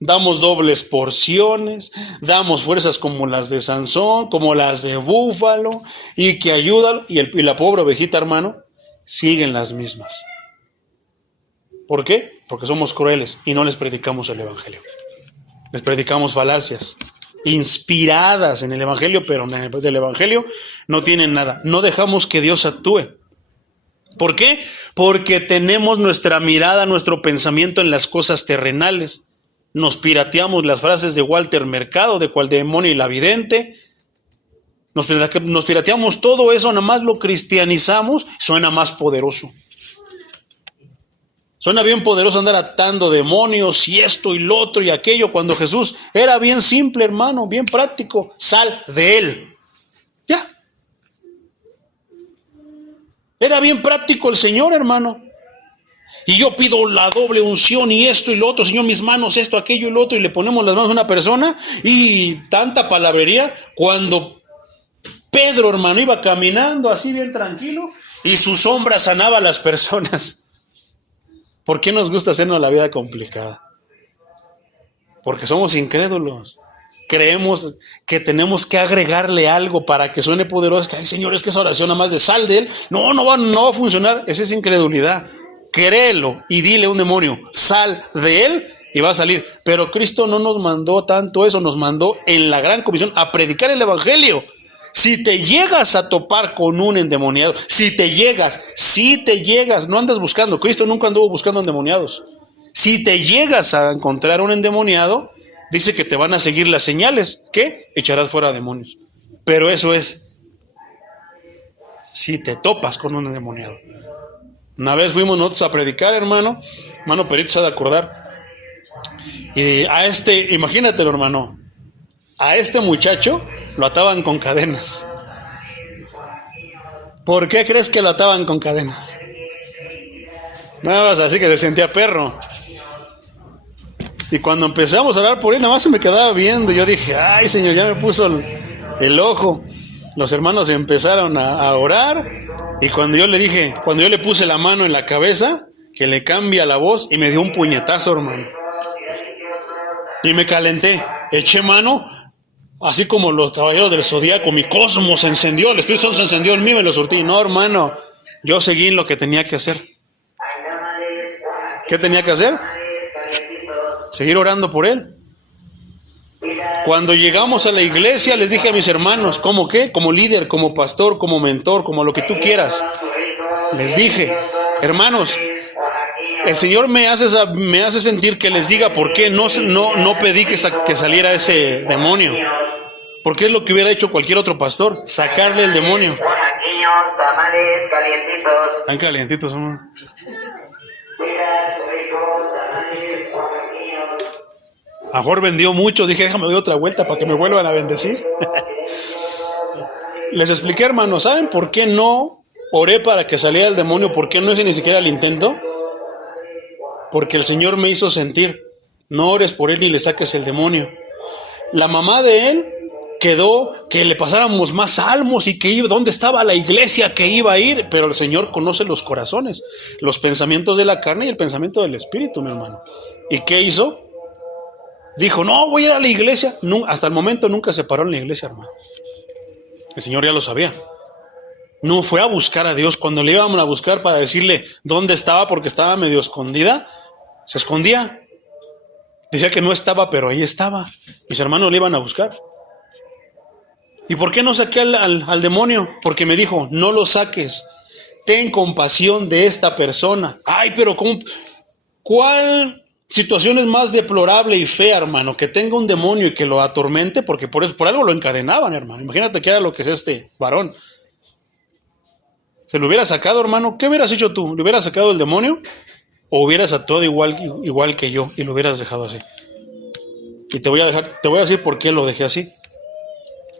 Damos dobles porciones, damos fuerzas como las de Sansón, como las de Búfalo, y que ayudan, y la pobre ovejita, hermano, siguen las mismas. ¿Por qué? Porque somos crueles y no les predicamos el Evangelio. Les predicamos falacias inspiradas en el Evangelio, pero del Evangelio no tienen nada. No dejamos que Dios actúe. ¿Por qué? Porque tenemos nuestra mirada, nuestro pensamiento en las cosas terrenales. Nos pirateamos las frases de Walter Mercado, de Cualdemón y la Vidente. Nos pirateamos todo eso, nada más lo cristianizamos, suena más poderoso. Suena bien poderoso andar atando demonios y esto y lo otro y aquello, cuando Jesús era bien simple, hermano, bien práctico. Sal de él. Ya. Era bien práctico el Señor, hermano. Y yo pido la doble unción y esto y lo otro, Señor, mis manos, esto, aquello y lo otro, y le ponemos las manos a una persona y tanta palabrería. Cuando Pedro, hermano, iba caminando así bien tranquilo y su sombra sanaba a las personas. ¿Por qué nos gusta hacernos la vida complicada? Porque somos incrédulos. Creemos que tenemos que agregarle algo para que suene poderoso. Que, ay, Señor, es que esa oración nada más de sal de él. No va a funcionar. Esa es incredulidad. Créelo y dile a un demonio, sal de él y va a salir. Pero Cristo no nos mandó tanto eso. Nos mandó en la gran comisión a predicar el Evangelio. Si te llegas a topar con un endemoniado, si te llegas, no andas buscando, Cristo nunca anduvo buscando endemoniados. Si te llegas a encontrar un endemoniado, dice que te van a seguir las señales, ¿qué? Echarás fuera demonios. Pero eso es si te topas con un endemoniado. Una vez fuimos nosotros a predicar, hermano Perito se ha de acordar, y imagínatelo, hermano, a este muchacho lo ataban con cadenas. ¿Por qué crees que lo ataban con cadenas? No, así que se sentía perro. Y cuando empezamos a orar por él, nada más se me quedaba viendo. Yo dije, ay, Señor, ya me puso el ojo. Los hermanos empezaron a orar Y cuando yo le puse la mano en la cabeza, que le cambia la voz y me dio un puñetazo, hermano. Y me calenté, eché mano, así como los caballeros del Zodíaco, mi cosmos se encendió, el Espíritu Santo se encendió en mí, me lo surtí. No, hermano, yo seguí en lo que tenía que hacer. ¿Qué tenía que hacer? Seguir orando por él. Cuando llegamos a la iglesia, les dije a mis hermanos, ¿cómo qué? Como líder, como pastor, como mentor, como lo que tú quieras. Les dije, hermanos, el Señor me hace sentir que les diga por qué no pedí que saliera ese demonio. Porque es lo que hubiera hecho cualquier otro pastor, sacarle el demonio. Están calientitos, hermano. A Mejor vendió mucho, dije, déjame doy otra vuelta para que me vuelvan a bendecir. Les expliqué, hermanos, ¿saben por qué no oré para que saliera el demonio? ¿Por qué no hice ni siquiera el intento? Porque el Señor me hizo sentir, no ores por él ni le saques el demonio. La mamá de él quedó que le pasáramos más salmos y que iba, ¿dónde estaba la iglesia que iba a ir? Pero el Señor conoce los corazones, los pensamientos de la carne y el pensamiento del espíritu, mi hermano. ¿Y qué hizo? Dijo, no, voy a ir a la iglesia. No, hasta el momento nunca se paró en la iglesia, hermano. El Señor ya lo sabía. No fue a buscar a Dios. Cuando le íbamos a buscar para decirle dónde estaba, porque estaba medio escondida, se escondía. Decía que no estaba, pero ahí estaba. Mis hermanos le iban a buscar. ¿Y por qué no saqué al demonio? Porque me dijo, no lo saques. Ten compasión de esta persona. Ay, pero ¿cuál situación es más deplorable y fea, hermano? Que tenga un demonio y que lo atormente, porque por algo lo encadenaban, hermano. Imagínate que era lo que es este varón. ¿Se lo hubiera sacado, hermano? ¿Qué hubieras hecho tú? ¿Le hubieras sacado el demonio? ¿O hubieras actuado igual que yo y lo hubieras dejado así? Y te voy a decir por qué lo dejé así.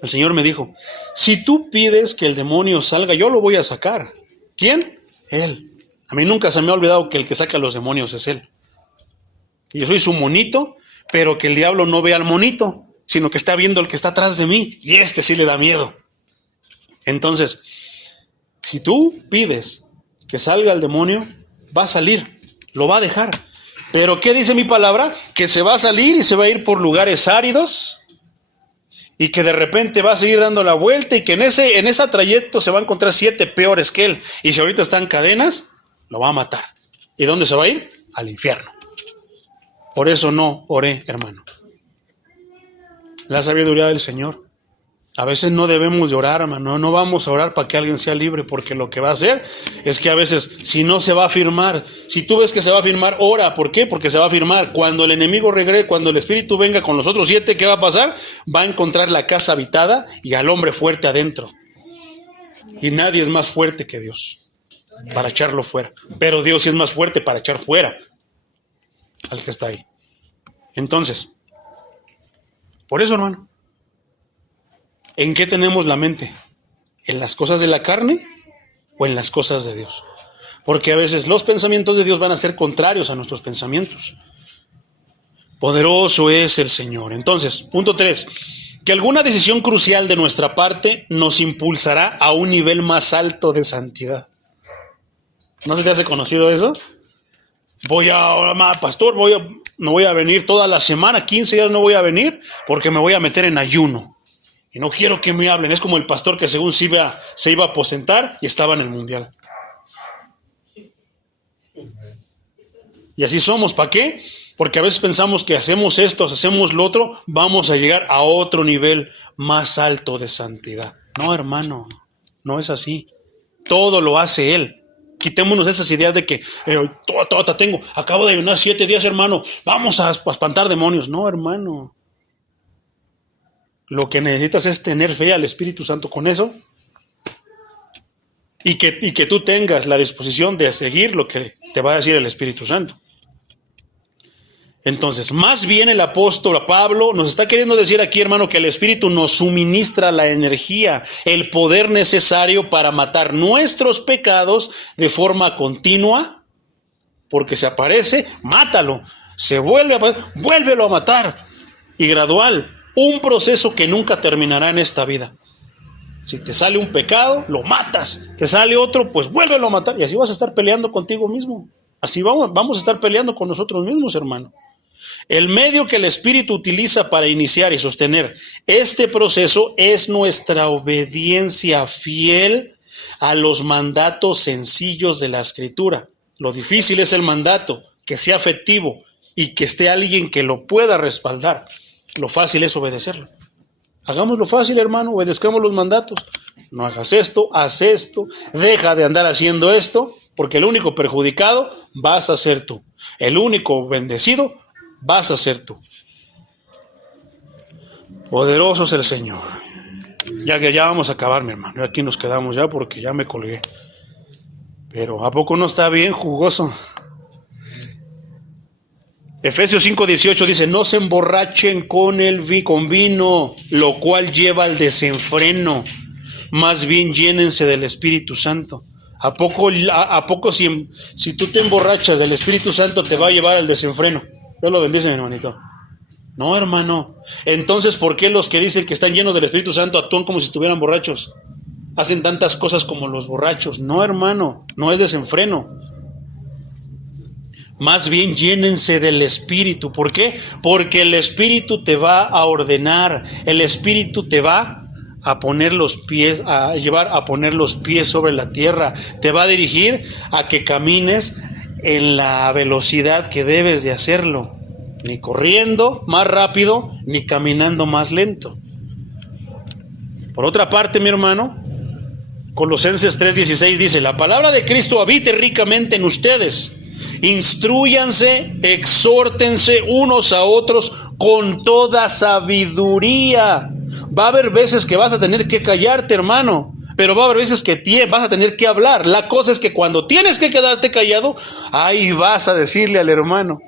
El Señor me dijo, si tú pides que el demonio salga, yo lo voy a sacar. ¿Quién? Él. A mí nunca se me ha olvidado que el que saca los demonios es Él. Y yo soy su monito, pero que el diablo no vea al monito, sino que está viendo al que está atrás de mí, y este sí le da miedo. Entonces, si tú pides que salga el demonio, va a salir, lo va a dejar. Pero ¿qué dice mi palabra? Que se va a salir y se va a ir por lugares áridos, y que de repente va a seguir dando la vuelta, y que en ese trayecto se va a encontrar 7 peores que él. Y si ahorita está en cadenas, lo va a matar. ¿Y dónde se va a ir? Al infierno. Por eso no oré, hermano. La sabiduría del Señor. A veces no debemos de orar, hermano. No vamos a orar para que alguien sea libre, porque lo que va a hacer es que a veces, si no se va a firmar, si tú ves que se va a firmar, ora. ¿Por qué? Porque se va a firmar. Cuando el enemigo regrese, cuando el espíritu venga con los otros 7, ¿qué va a pasar? Va a encontrar la casa habitada y al hombre fuerte adentro. Y nadie es más fuerte que Dios para echarlo fuera. Pero Dios sí es más fuerte para echar fuera al que está ahí. Entonces, por eso, hermano, ¿en qué tenemos la mente? ¿En las cosas de la carne o en las cosas de Dios? Porque a veces los pensamientos de Dios van a ser contrarios a nuestros pensamientos. Poderoso es el Señor. Entonces, punto 3, que alguna decisión crucial de nuestra parte nos impulsará a un nivel más alto de santidad. ¿No se te hace conocido eso? Pastor, no voy a venir toda la semana, 15 días no voy a venir porque me voy a meter en ayuno. Y no quiero que me hablen. Es como el pastor que según se iba a aposentar y estaba en el mundial. Y así somos. ¿Para qué? Porque a veces pensamos que hacemos esto, hacemos lo otro, vamos a llegar a otro nivel más alto de santidad. No, hermano, no es así. Todo lo hace Él. Quitémonos esas ideas de que acabo de ayunar 7 días, hermano, vamos a espantar demonios. No, hermano. Lo que necesitas es tener fe al Espíritu Santo con eso y que tú tengas la disposición de seguir lo que te va a decir el Espíritu Santo. Entonces, más bien el apóstol Pablo nos está queriendo decir aquí, hermano, que el Espíritu nos suministra la energía, el poder necesario para matar nuestros pecados de forma continua, porque se aparece, mátalo, se vuelve a aparecer, vuélvelo a matar, y gradual, un proceso que nunca terminará en esta vida. Si te sale un pecado, lo matas. Te sale otro, pues vuélvelo a matar. Y así vas a estar peleando contigo mismo. Así vamos a estar peleando con nosotros mismos, hermano. El medio que el Espíritu utiliza para iniciar y sostener este proceso es nuestra obediencia fiel a los mandatos sencillos de la Escritura. Lo difícil es el mandato, que sea efectivo y que esté alguien que lo pueda respaldar. Lo fácil es obedecerlo. Hagámoslo fácil, hermano, obedezcamos los mandatos. No hagas esto, haz esto, deja de andar haciendo esto, porque el único perjudicado vas a ser tú. El único bendecido vas a ser tú. Poderoso es el Señor. Ya que ya vamos a acabar, mi hermano. Aquí nos quedamos ya porque ya me colgué. Pero ¿a poco no está bien jugoso? Efesios 5:18 dice, no se emborrachen con vino, lo cual lleva al desenfreno. Más bien llénense del Espíritu Santo. ¿A poco si tú te emborrachas del Espíritu Santo te va a llevar al desenfreno? Dios lo bendice, mi hermanito. No, hermano. Entonces, ¿por qué los que dicen que están llenos del Espíritu Santo actúan como si estuvieran borrachos? Hacen tantas cosas como los borrachos. No, hermano, no es desenfreno. Más bien llénense del Espíritu. ¿Por qué? Porque el Espíritu te va a ordenar. El Espíritu te va a poner los pies, a llevar a poner los pies sobre la tierra. Te va a dirigir a que camines en la velocidad que debes de hacerlo. Ni corriendo más rápido, ni caminando más lento. Por otra parte, mi hermano, Colosenses 3:16 dice, la palabra de Cristo habite ricamente en ustedes. Instrúyanse, exhórtense unos a otros con toda sabiduría. Va a haber veces que vas a tener que callarte, hermano, pero va a haber veces que vas a tener que hablar. La cosa es que cuando tienes que quedarte callado, ahí vas a decirle al hermano.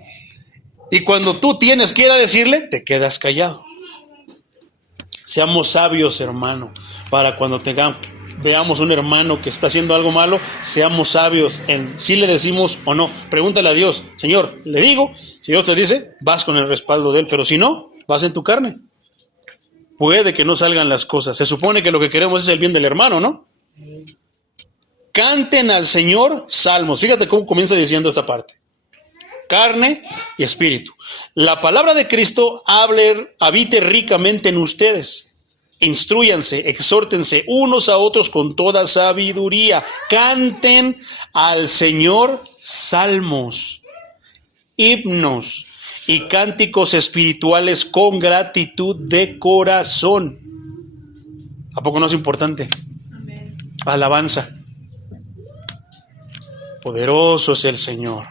Y cuando tú tienes que ir a decirle, te quedas callado. Seamos sabios, hermano, para cuando veamos un hermano que está haciendo algo malo, seamos sabios en si le decimos o no. Pregúntale a Dios, Señor, le digo. Si Dios te dice, vas con el respaldo de Él, pero si no, vas en tu carne. Puede que no salgan las cosas. Se supone que lo que queremos es el bien del hermano, ¿no? Canten al Señor salmos. Fíjate cómo comienza diciendo esta parte. Carne y espíritu. La palabra de Cristo habite ricamente en ustedes. Instrúyanse, exhórtense unos a otros con toda sabiduría. Canten al Señor salmos, himnos y cánticos espirituales con gratitud de corazón. ¿A poco no es importante? Amén. Alabanza. Poderoso es el Señor.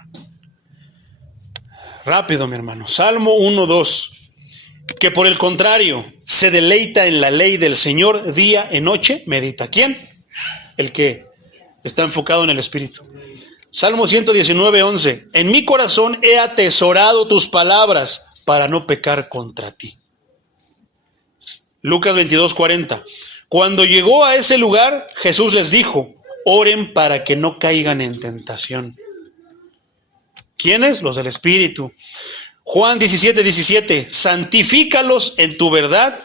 Rápido, mi hermano. Salmo 1:2. Que por el contrario, se deleita en la ley del Señor día y noche, medita. ¿Quién? El que está enfocado en el Espíritu. Salmo 119:11. En mi corazón he atesorado tus palabras para no pecar contra ti. Lucas 22:40. Cuando llegó a ese lugar, Jesús les dijo, oren para que no caigan en tentación. ¿Quiénes? Los del Espíritu. Juan 17:17, santifícalos en tu verdad,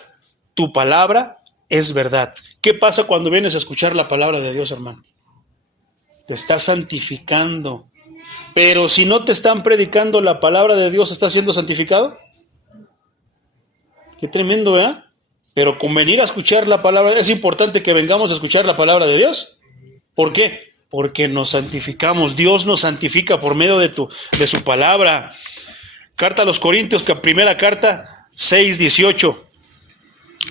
tu palabra es verdad. ¿Qué pasa cuando vienes a escuchar la palabra de Dios, hermano? Te estás santificando. Pero si no te están predicando la palabra de Dios, ¿estás siendo santificado? Qué tremendo, ¿verdad? Pero con venir a escuchar la palabra, ¿es importante que vengamos a escuchar la palabra de Dios? ¿Por qué? Porque nos santificamos. Dios nos santifica por medio de su palabra. Carta a los Corintios, primera carta, 6:18.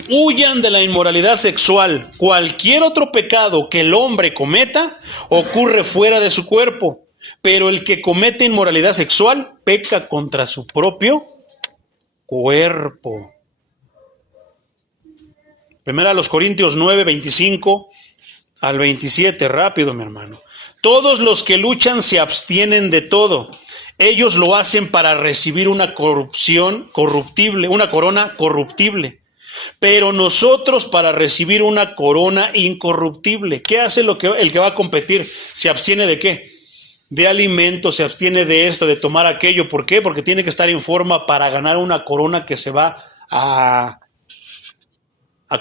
Huyan de la inmoralidad sexual. Cualquier otro pecado que el hombre cometa ocurre fuera de su cuerpo, pero el que comete inmoralidad sexual peca contra su propio cuerpo. Primera a los Corintios 9:25 al 27. Rápido, mi hermano. Todos los que luchan se abstienen de todo. Ellos lo hacen para recibir una corona corruptible. Pero nosotros para recibir una corona incorruptible. ¿Qué hace el que va a competir? ¿Se abstiene de qué? De alimento, se abstiene de esto, de tomar aquello. ¿Por qué? Porque tiene que estar en forma para ganar una corona que se va a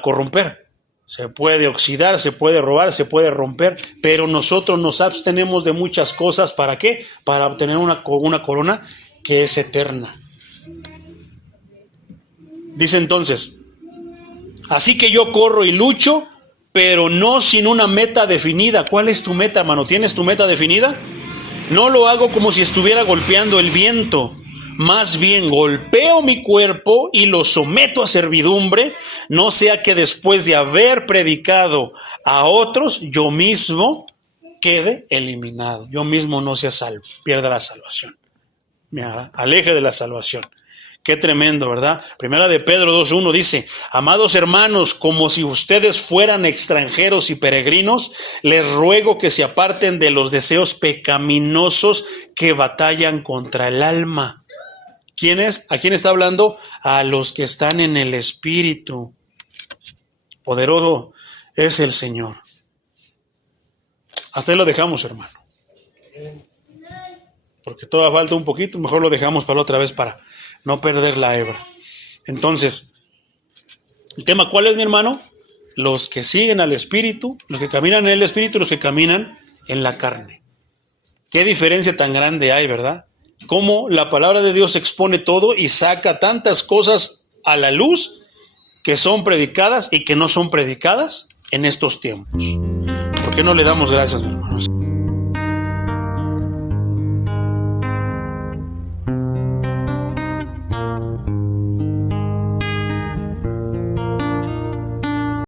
corromper. Se puede oxidar, se puede robar, se puede romper, pero nosotros nos abstenemos de muchas cosas. ¿Para qué? Para obtener una corona que es eterna. Dice entonces, así que yo corro y lucho, pero no sin una meta definida. ¿Cuál es tu meta, hermano? ¿Tienes tu meta definida? No lo hago como si estuviera golpeando el viento. Más bien golpeo mi cuerpo y lo someto a servidumbre, no sea que después de haber predicado a otros, yo mismo quede eliminado. Yo mismo no sea salvo, pierda la salvación. Me aleje de la salvación. Qué tremendo, ¿verdad? Primera de Pedro 2:1 dice, amados hermanos, como si ustedes fueran extranjeros y peregrinos, les ruego que se aparten de los deseos pecaminosos que batallan contra el alma. ¿Quién es? ¿A quién está hablando? A los que están en el Espíritu. Poderoso es el Señor. Hasta ahí lo dejamos, hermano. Porque todavía falta un poquito, mejor lo dejamos para la otra vez para no perder la hebra. Entonces, el tema, ¿cuál es, mi hermano? Los que siguen al Espíritu, los que caminan en el Espíritu, los que caminan en la carne. Qué diferencia tan grande hay, ¿verdad? Cómo la palabra de Dios expone todo y saca tantas cosas a la luz que son predicadas y que no son predicadas en estos tiempos. ¿Por qué no le damos gracias, hermano?